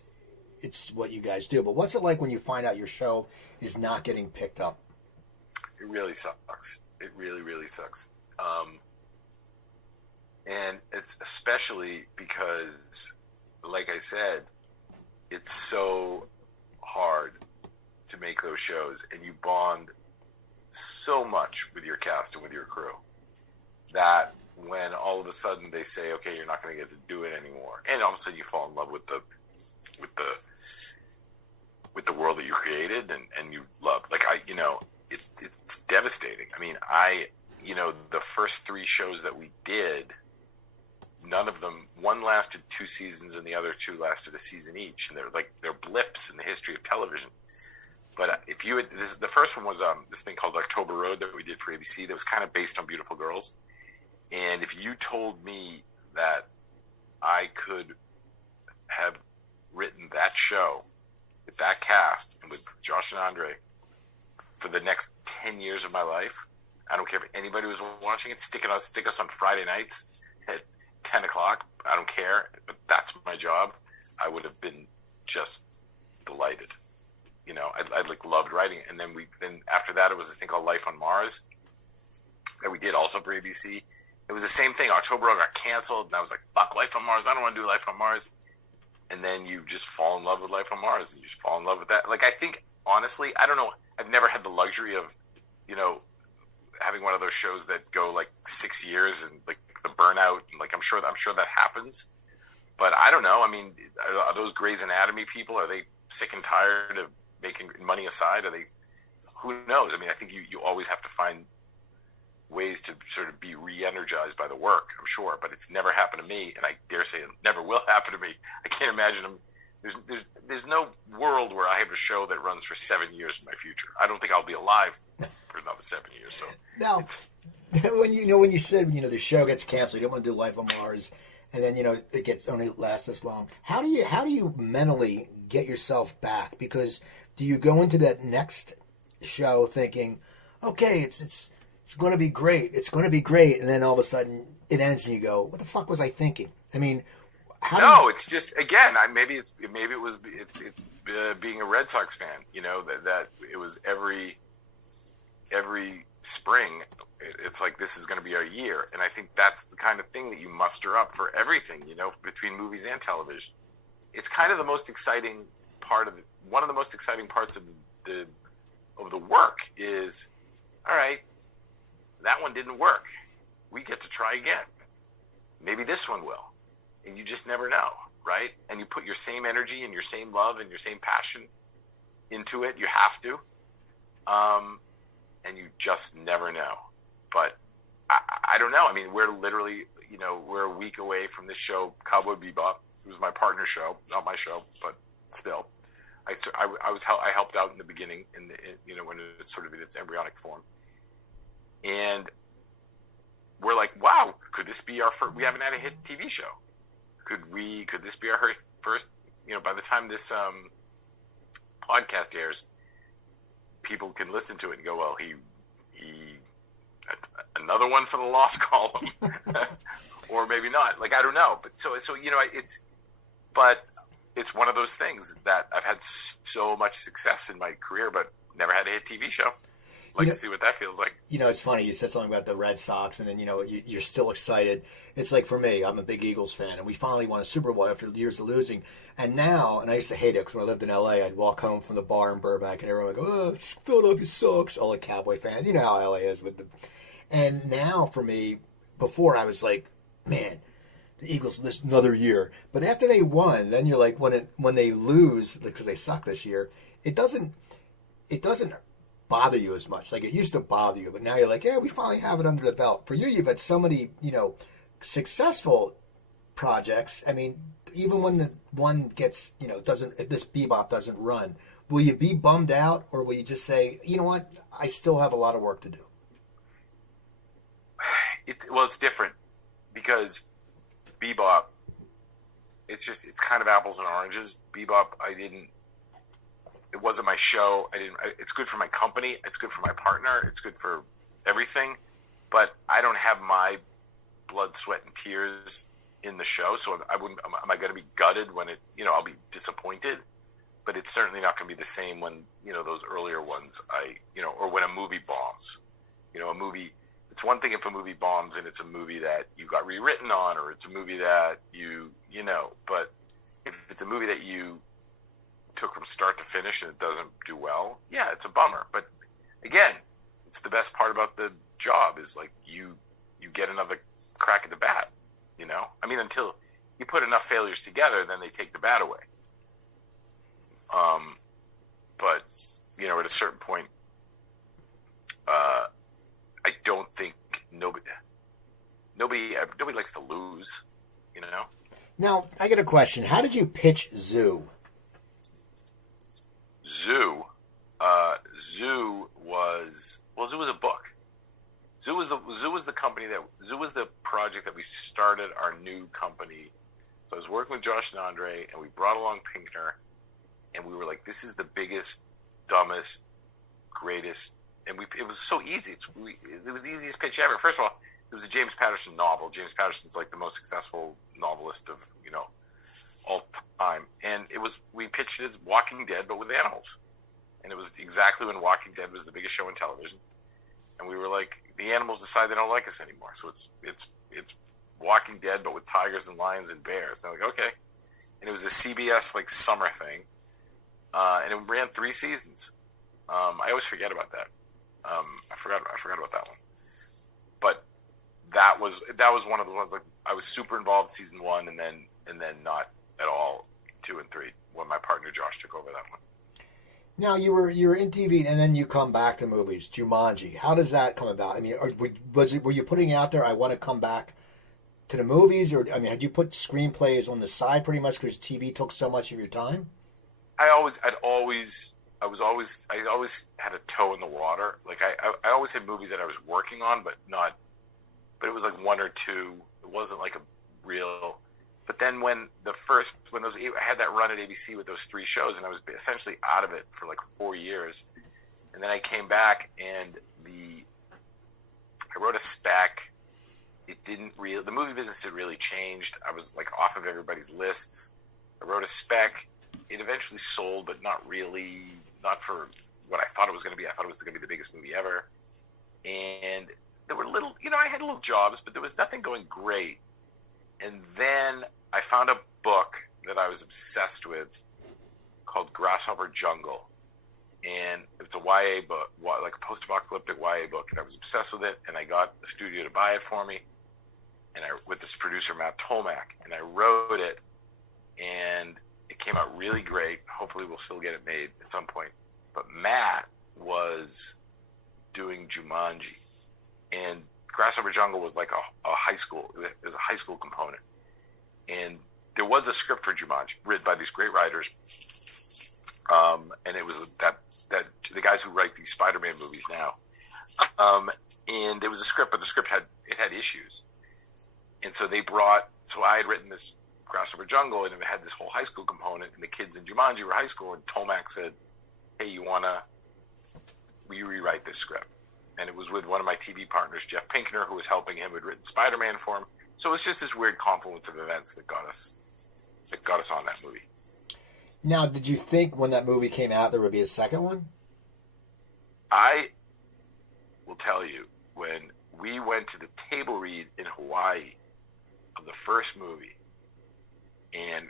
it's what you guys do. But what's it like when you find out your show is not getting picked up? It really sucks. It really, really sucks. And it's especially because, like I said, it's so hard to make those shows, and you bond so much with your cast and with your crew that when all of a sudden they say, okay, you're not going to get to do it anymore, and all of a sudden you fall in love with the world that you created and you love, it's devastating. I mean, the first 3 shows that we did, none of them, one lasted 2 seasons and the other 2 lasted a season each, and they're blips in the history of television. But the first one was this thing called October Road that we did for ABC that was kind of based on Beautiful Girls. And if you told me that I could have written that show with that cast and with Josh and Andre for the next 10 years of my life, I don't care if anybody was watching it, stick us on Friday nights at 10 o'clock, I don't care, but that's my job, I would have been just delighted. I loved writing it. And then after that, it was this thing called Life on Mars that we did also for ABC. It was the same thing. October got canceled, and I was like, fuck Life on Mars. I don't want to do Life on Mars. And then you just fall in love with Life on Mars, and you just fall in love with that. I think, honestly, I don't know. I've never had the luxury of, having one of those shows that go 6 years and the burnout. And I'm sure that happens. But I don't know. I mean, are those Grey's Anatomy people? Are they sick and tired of making money aside? Are they? Who knows? I mean, I think you always have to find ways to sort of be re-energized by the work, I'm sure, but it's never happened to me, and I dare say it never will happen to me. I can't imagine there's no world where I have a show that runs for 7 years in my future. I don't think I'll be alive for another 7 years. So now, when you said the show gets canceled, you don't want to do Life on Mars, and then it gets only lasts this long. How do you mentally get yourself back? Because do you go into that next show thinking, okay, it's going to be great. It's going to be great. And then all of a sudden it ends and you go, what the fuck was I thinking? I mean, it's just, again, it's being a Red Sox fan, that it was every spring. It's like, this is going to be our year. And I think that's the kind of thing that you muster up for everything, between movies and television. It's kind of the most exciting part of one of the most exciting parts of the work is, all right, that one didn't work. We get to try again. Maybe this one will. And you just never know, right? And you put your same energy and your same love and your same passion into it. You have to. And you just never know. But I don't know. I mean, we're literally, we're a week away from this show, Cowboy Bebop. It was my partner's show, not my show, but still. I helped out in the beginning, when it was sort of in its embryonic form. And we're like, wow, could this be our first? We haven't had a hit TV show. Could this be our first? By the time this podcast airs, people can listen to it and go, well, he another one for the lost column, or maybe not. I don't know. But so it's one of those things that I've had so much success in my career, but never had a hit TV show. to see what that feels like. It's funny. You said something about the Red Sox, and then, you're still excited. It's like for me, I'm a big Eagles fan, and we finally won a Super Bowl after years of losing. And now, and I used to hate it because when I lived in L.A., I'd walk home from the bar in Burbank, and everyone would go, "Oh, Philadelphia sucks." All the Cowboy fans. You know how L.A. is with them. And now, for me, before I was like, man, the Eagles this another year. But after they won, then you're like, when they lose because they suck this year, it doesn't bother you as much. Like it used to bother you, but now you're like, yeah, we finally have it under the belt. For you, you've had so many, successful projects. I mean, even when the one gets, if this Bebop doesn't run, will you be bummed out, or will you just say, you know what, I still have a lot of work to do? It's different because Bebop, it's kind of apples and oranges. Bebop, it wasn't my show. It's good for my company. It's good for my partner. It's good for everything. But I don't have my blood, sweat, and tears in the show. So am I going to be gutted when I'll be disappointed. But it's certainly not going to be the same when, those earlier ones, or when a movie bombs. A movie, it's one thing if a movie bombs and it's a movie that you got rewritten on, or it's a movie that but if it's a movie that you took from start to finish and it doesn't do well, yeah, it's a bummer. But again, it's the best part about the job is like you get another crack at the bat, I mean, until you put enough failures together, then they take the bat away. But at a certain point, I don't think nobody likes to lose, Now, I got a question. How did you pitch Zoo? Zoo was a book. Zoo was the project that we started our new company. So I was working with Josh and Andre, and we brought along Pinkner, and we were like, this is the biggest, dumbest, greatest, and it was so easy. It was the easiest pitch ever. First of all, it was a James Patterson novel. James Patterson's like the most successful novelist of, all time. And we pitched it as Walking Dead, but with animals. And it was exactly when Walking Dead was the biggest show on television. And we were like, the animals decide they don't like us anymore. So it's Walking Dead, but with tigers and lions and bears. And I'm like, okay. And it was a CBS like summer thing. And it ran 3 seasons. I always forget about that. I forgot about that one. But that was one of the ones like I was super involved in season 1 and then not at all 2 and 3 when my partner Josh took over that one. Now you were in TV and then you come back to movies. Jumanji. How does that come about? I mean, were you putting out there, I want to come back to the movies, or had you put screenplays on the side pretty much because TV took so much of your time? I always had a toe in the water. Like I always had movies that I was working on, but it was like 1 or 2. It wasn't like a real. But then when I had that run at ABC with those 3 shows, and I was essentially out of it for like 4 years, and then I came back and I wrote a spec. The movie business had really changed. I was like off of everybody's lists. I wrote a spec. It eventually sold, but not for what I thought it was going to be. I thought it was going to be the biggest movie ever. And there were I had little jobs, but there was nothing going great. And then I found a book that I was obsessed with called Grasshopper Jungle. And it's a YA book, like a post-apocalyptic YA book. And I was obsessed with it, and I got a studio to buy it for me. And with this producer, Matt Tolmack. And I wrote it, and it came out really great. Hopefully we'll still get it made at some point. But Matt was doing Jumanji. And Grasshopper Jungle was like a high school. It was a high school component. And there was a script for Jumanji written by these great writers. And it was that the guys who write these Spider-Man movies now. And there was a script, but the script had issues. And so I had written this Grasshopper Jungle, and it had this whole high school component, and the kids in Jumanji were high school, and Tomac said, hey, will you rewrite this script? And it was with one of my TV partners, Jeff Pinkner, who was helping him, who had written Spider-Man for him. So it was just this weird confluence of events that got us on that movie. Now, did you think when that movie came out there would be a second one? tell you, when we went to the table read in Hawaii of the first movie, and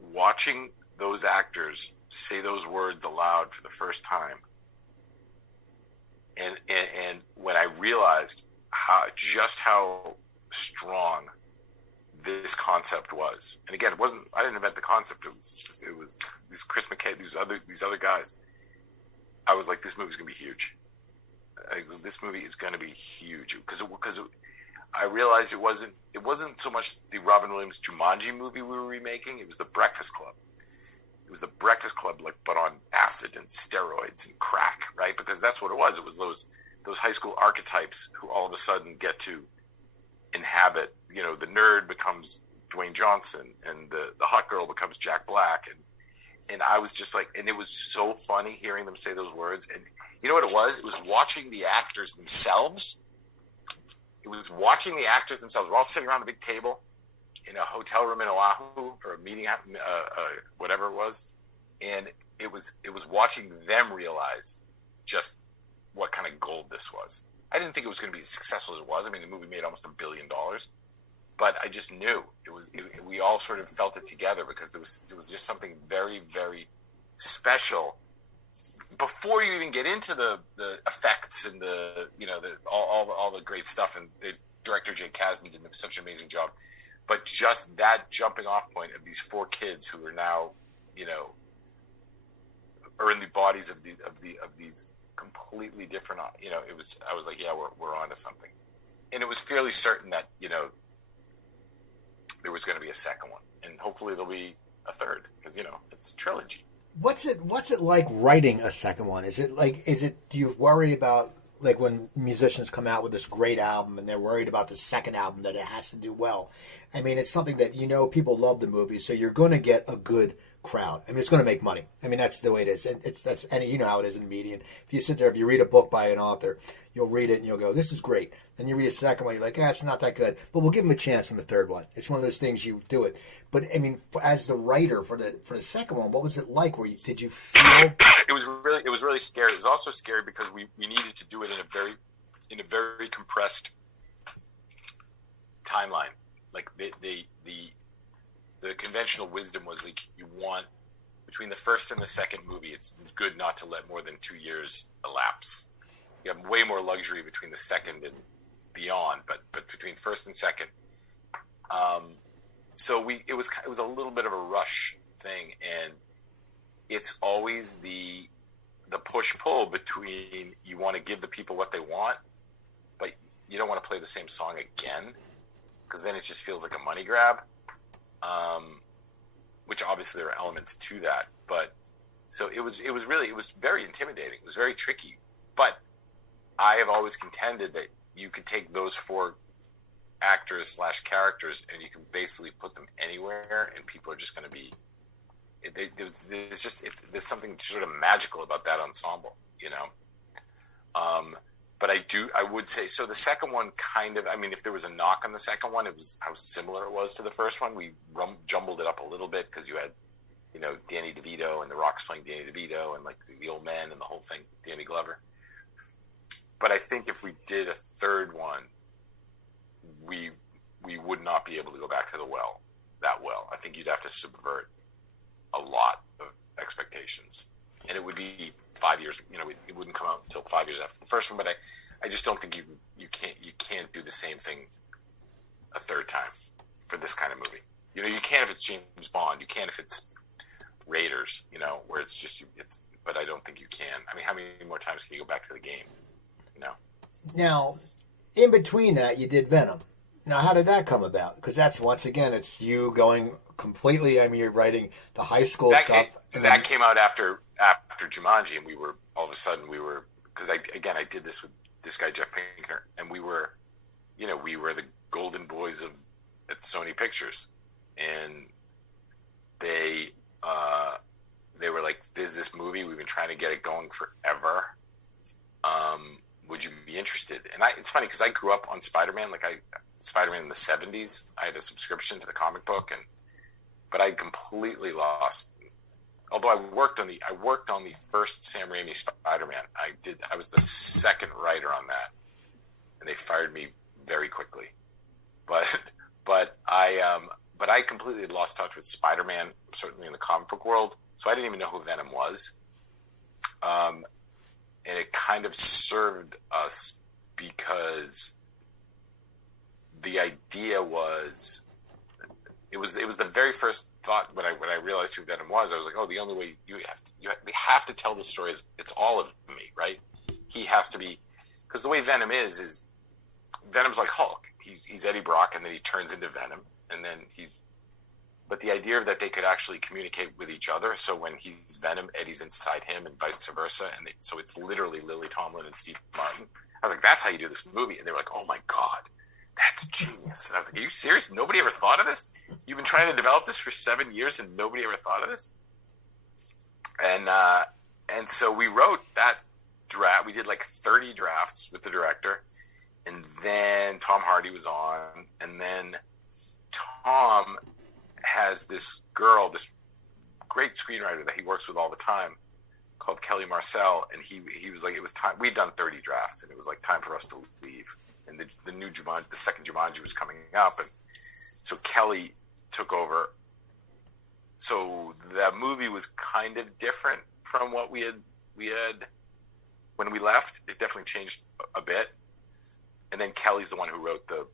watching those actors say those words aloud for the first time, and when I realized how strong this concept was, and again, I didn't invent the concept. It was these Chris McKay, these other guys. I was like, this movie's gonna be huge. This movie is gonna be huge because I realized it wasn't so much the Robin Williams Jumanji movie we were remaking. It was the Breakfast Club. It was the Breakfast Club, but on acid and steroids and crack, right? Because that's what it was. It was those high school archetypes who all of a sudden get to inhabit. The nerd becomes Dwayne Johnson, and the hot girl becomes Jack Black, and I was just like, and it was so funny hearing them say those words. And you know what it was? It was watching the actors themselves. We're all sitting around a big table in a hotel room in Oahu, or a meeting, whatever it was. And it was watching them realize just what kind of gold this was. I didn't think it was going to be as successful as it was. I mean, the movie made almost $1 billion, but I just knew we all sort of felt it together because it was just something very, very special. Before you even get into the effects and all the great stuff, and the director Jake Kasdan did such an amazing job, but just that jumping off point of these 4 kids who are now, are in the bodies of these completely different, I was like, yeah, we're onto something. And it was fairly certain that, there was going to be a second one, and hopefully there'll be a third, because, it's a trilogy. What's it like writing a second one? Do you worry about, like, when musicians come out with this great album and they're worried about the second album that it has to do well? I mean, it's something that, people love the movie, so you're going to get a good crowd. I mean, it's going to make money. I mean, that's the way it is. And you know how it is in media. If you sit there, if you read a book by an author, you'll read it and you'll go, this is great. Then you read a second one, you're like, it's not that good. But we'll give them a chance on the third one. It's one of those things, you do it. But I mean, as the writer for the second one, what was it like? Did you feel? It was really scary. It was also scary because we needed to do it in a very compressed timeline. Like the conventional wisdom was, like, you want, between the first and the second movie, it's good not to let more than 2 years elapse. You have way more luxury between the second and beyond, but between first and second, so it was a little bit of a rush thing, and it's always the push-pull between, you want to give the people what they want, but you don't want to play the same song again, because then it just feels like a money grab, which obviously there are elements to that, but so it was very intimidating. It was very tricky, but I have always contended that you could take those 4 actors / characters and you can basically put them anywhere, and people are just going to be. There's something sort of magical about that ensemble, But I would say, so the second one kind of, I mean, if there was a knock on the second one, it was how similar it was to the first one. We jumbled it up a little bit because you had, Danny DeVito, and The Rock's playing Danny DeVito, and like the old man and the whole thing, Danny Glover. But I think if we did a third one, we would not be able to go back to that well. I think you'd have to subvert a lot of expectations, and it would be 5 years. It wouldn't come out until 5 years after the first one. But I just don't think you can't do the same thing a third time for this kind of movie. You can if it's James Bond. You can if it's Raiders. Where it's just it's. But I don't think you can. I mean, how many more times can you go back to the game? Now, in between that, you did Venom. Now, how did that come about? Because that's, once again, it's you going completely. I mean, you're writing the high school stuff. That came out after Jumanji, and we were all of a sudden because I did this with this guy Jeff Pinkner, and we were the golden boys at Sony Pictures, and they were like, "There's this movie, we've been trying to get it going forever. Would you be interested?" And it's funny because I grew up on Spider-Man. Spider-Man in the 70s. I had a subscription to the comic book, but I completely lost although I worked on the first Sam Raimi Spider-Man. I was the second writer on that, and they fired me very quickly. But I completely lost touch with Spider-Man, certainly in the comic book world. So I didn't even know who Venom was. And it kind of served us because the idea was, it was the very first thought when I realized who Venom was. I was like, oh, the only way they have to tell the story is it's all of me, right? He has to be, because the way Venom is Venom's like Hulk. He's Eddie Brock, and then he turns into Venom, and then but the idea that they could actually communicate with each other, so when he's Venom, Eddie's inside him, and vice versa, and so it's literally Lily Tomlin and Steve Martin. I was like, that's how you do this movie. And they were like, oh my God, that's genius. And I was like, are you serious? Nobody ever thought of this? You've been trying to develop this for 7 years and nobody ever thought of this? And so we wrote that draft. We did like 30 drafts with the director. And then Tom Hardy was on. And then Tom has this girl, this great screenwriter that he works with all the time, called Kelly Marcel, and he was like, it was time. We'd done 30 drafts, and it was like time for us to leave. And the new Jumanji, the second Jumanji, was coming up, and so Kelly took over. So that movie was kind of different from what we had when we left. It definitely changed a bit. And then Kelly's the one who wrote the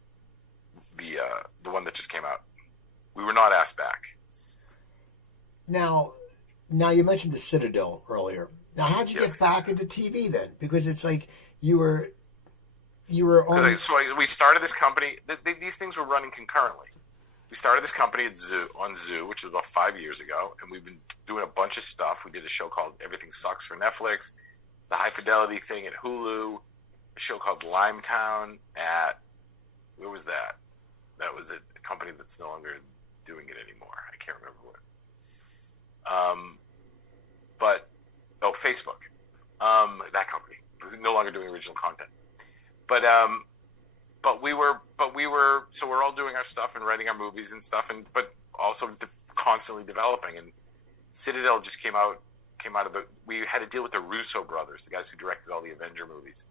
one that just came out. We were not asked back. Now you mentioned the Citadel earlier. Now, how'd you get back into TV then? Because it's like you were on. We started this company. These things were running concurrently. We started this company on Zoo, which was about 5 years ago, and we've been doing a bunch of stuff. We did a show called Everything Sucks for Netflix, the High Fidelity thing at Hulu, a show called Limetown at, where was that? That was a company that's no longer doing it anymore. I can't remember what. Facebook, that company, no longer doing original content. But we were, so we're all doing our stuff and writing our movies and stuff, but also constantly developing. And Citadel just came out of we had to deal with the Russo brothers, the guys who directed all the Avenger movies,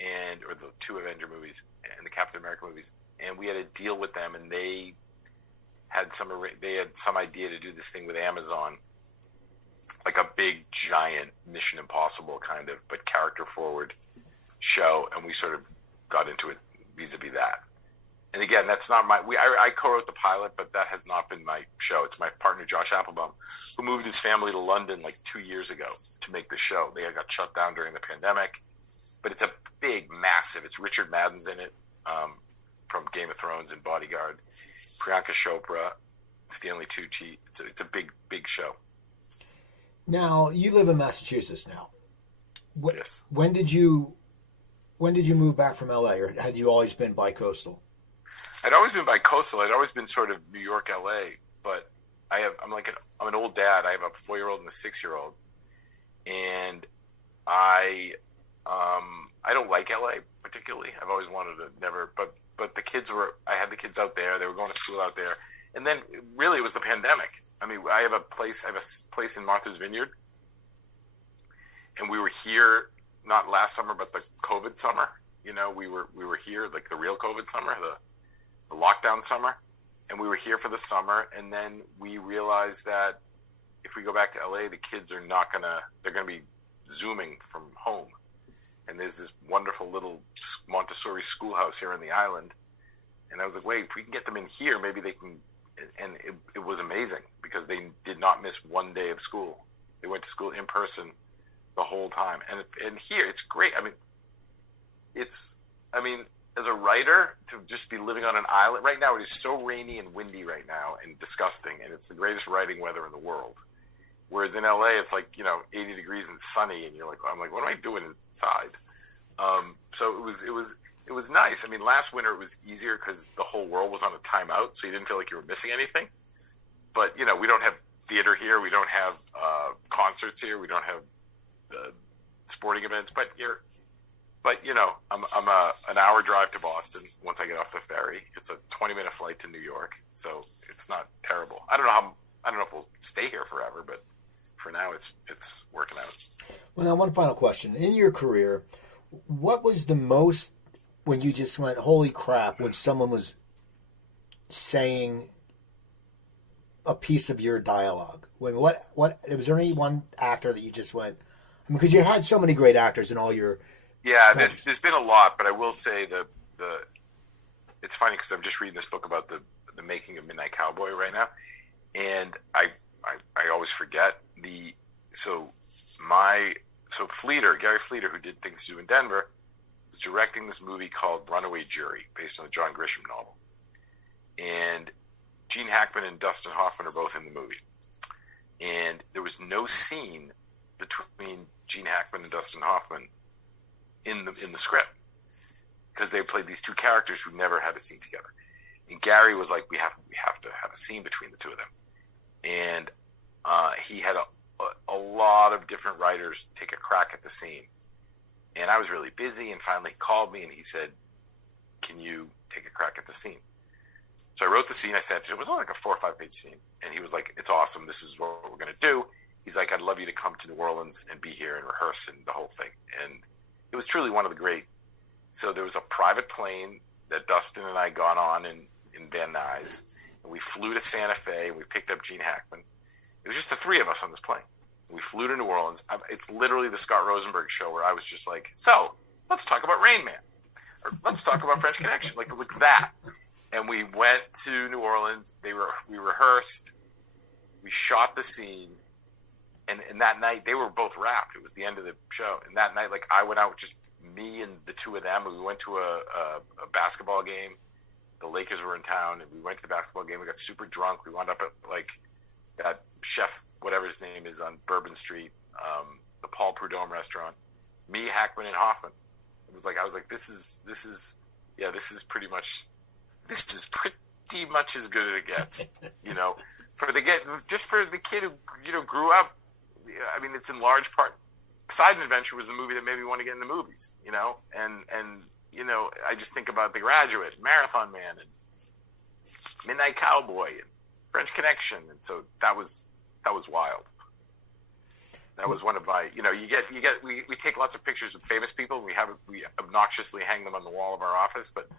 or the 2 Avenger movies and the Captain America movies. And we had to deal with them, and they had some idea to do this thing with Amazon, like a big giant Mission Impossible kind of, but character forward show, and we sort of got into it vis-a-vis that. And again, that's not I co-wrote the pilot, but that has not been my show. It's my partner Josh Applebaum, who moved his family to London like 2 years ago to make the show. They got shut down during the pandemic, but it's a big, massive. It's Richard Madden's in it, from Game of Thrones and Bodyguard, Priyanka Chopra, Stanley Tucci. It's a big, big show. Now, you live in Massachusetts now. Yes. When did you move back from LA, or had you always been bi-coastal? I'd always been bi-coastal. I'd always been sort of New York, LA, but I'm an old dad. I have a 4-year-old and a 6-year-old, and I don't like LA particularly. I've always wanted to never, but I had the kids out there. They were going to school out there, and then really it was the pandemic. I mean, I have a place in Martha's Vineyard, and we were here not last summer, but the COVID summer. You know, we were here like the real COVID summer, the lockdown summer, and we were here for the summer. And then we realized that if we go back to LA, the kids are they're gonna be Zooming from home. And there's this wonderful little Montessori schoolhouse here on the island. And I was like, wait, if we can get them in here, maybe they can. And it was amazing because they did not miss one day of school. They went to school in person the whole time. And here, it's great. I mean, as a writer, to just be living on an island. Right now, it is so rainy and windy right now and disgusting. And it's the greatest writing weather in the world. Whereas in LA, it's like, 80 degrees and sunny. And I'm like, what am I doing inside? So it was nice. I mean, last winter it was easier because the whole world was on a timeout, so you didn't feel like you were missing anything. But, we don't have theater here. We don't have concerts here. We don't have sporting events. But I'm an hour drive to Boston once I get off the ferry. It's a 20-minute flight to New York, so it's not terrible. I don't know if we'll stay here forever, but for now, it's working out. Well, now one final question: in your career, what was the most when you just went, "Holy crap!" when someone was saying a piece of your dialogue? When what was there any one actor that you just went? I mean, because you had so many great actors in all your. Yeah, there's been a lot, but I will say the it's funny because I'm just reading this book about the making of Midnight Cowboy right now, and I always forget Gary Fleeter, who did Things to Do in Denver, was directing this movie called Runaway Jury, based on the John Grisham novel, and Gene Hackman and Dustin Hoffman are both in the movie, and there was no scene between Gene Hackman and Dustin Hoffman in the script because they played these two characters who never had a scene together. And Gary was like, "We have to have a scene between the two of them," and he had a lot of different writers take a crack at the scene. And I was really busy, and finally he called me and he said, "Can you take a crack at the scene?" So I wrote the scene. I sent it. It was only like a 4 or 5 page scene, and he was like, "It's awesome. This is what we're going to do." He's like, "I'd love you to come to New Orleans and be here and rehearse and the whole thing." And it was truly one of the great. So there was a private plane that Dustin and I got on in Van Nuys, and we flew to Santa Fe, and we picked up Gene Hackman. It was just the three of us on this plane. We flew to New Orleans. It's literally the Scott Rosenberg show where I was just like, "So let's talk about Rain Man, or let's talk about French Connection," like that. And we went to New Orleans. We rehearsed. We shot the scene. And that night, they were both wrapped. It was the end of the show. And that night, like, I went out with just me and the two of them. And we went to a basketball game. The Lakers were in town, and we went to the basketball game. We got super drunk. We wound up at, like, that chef, whatever his name is, on Bourbon Street, the Paul Prudhomme restaurant. Me, Hackman, and Hoffman. I was like, this is pretty much as good as it gets, you know, for the kid who, grew up. I mean, it's in large part. Poseidon Adventure was the movie that made me want to get into movies, you know, and I just think about The Graduate, Marathon Man, and Midnight Cowboy, and French Connection, and so that was wild. That was one of my, we take lots of pictures with famous people. We obnoxiously hang them on the wall of our office, but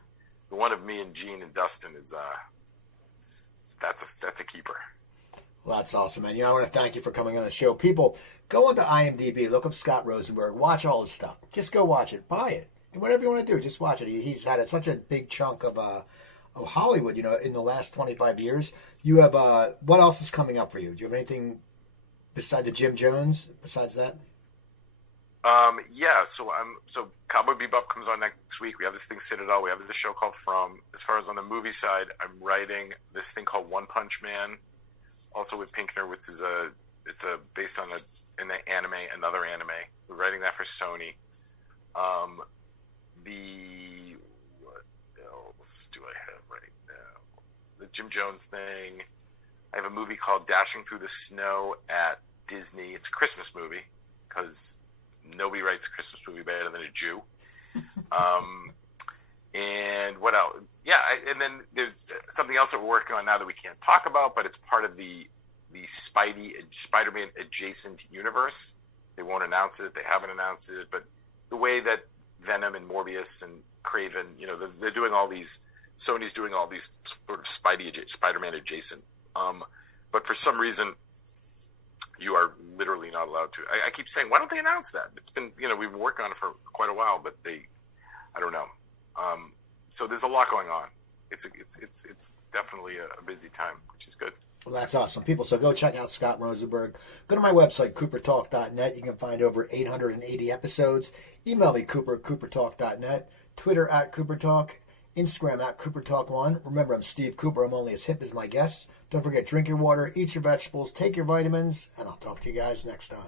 the one of me and Gene and Dustin is that's a keeper. Well, that's awesome, man. I want to thank you for coming on the show. People, go onto IMDb, look up Scott Rosenberg, watch all his stuff. Just go watch it, buy it, and whatever you want to do, just watch it. He's had such a big chunk of Hollywood, in the last 25 years. You have what else is coming up for you? Do you have anything besides the Jim Jones? Besides that? Yeah. So Cowboy Bebop comes on next week. We have this thing Citadel. We have this show called From. As far as on the movie side, I'm writing this thing called One Punch Man, also with Pinkner, which is based on another anime. We're writing that for Sony. What else do I have right now? The Jim Jones thing. I have a movie called Dashing Through the Snow at Disney. It's a Christmas movie because nobody writes a Christmas movie better than a Jew. And what else? Yeah, and then there's something else that we're working on now that we can't talk about, but it's part of the Spider-Man adjacent universe. They won't announce it. They haven't announced it, but the way that Venom and Morbius and Craven, they're doing all these. Sony's doing all these sort of Spider-Man adjacent. But for some reason, you are literally not allowed to. I keep saying, why don't they announce that? It's been, we've been working on it for quite a while, but I don't know. So there's a lot going on. It's definitely a busy time, which is good. Well, that's awesome, people. So go check out Scott Rosenberg. Go to my website, coopertalk.net. You can find over 880 episodes. Email me, coopertalk.net. Twitter @CooperTalk. Instagram @CooperTalk1. Remember, I'm Steve Cooper. I'm only as hip as my guests. Don't forget, drink your water, eat your vegetables, take your vitamins, and I'll talk to you guys next time.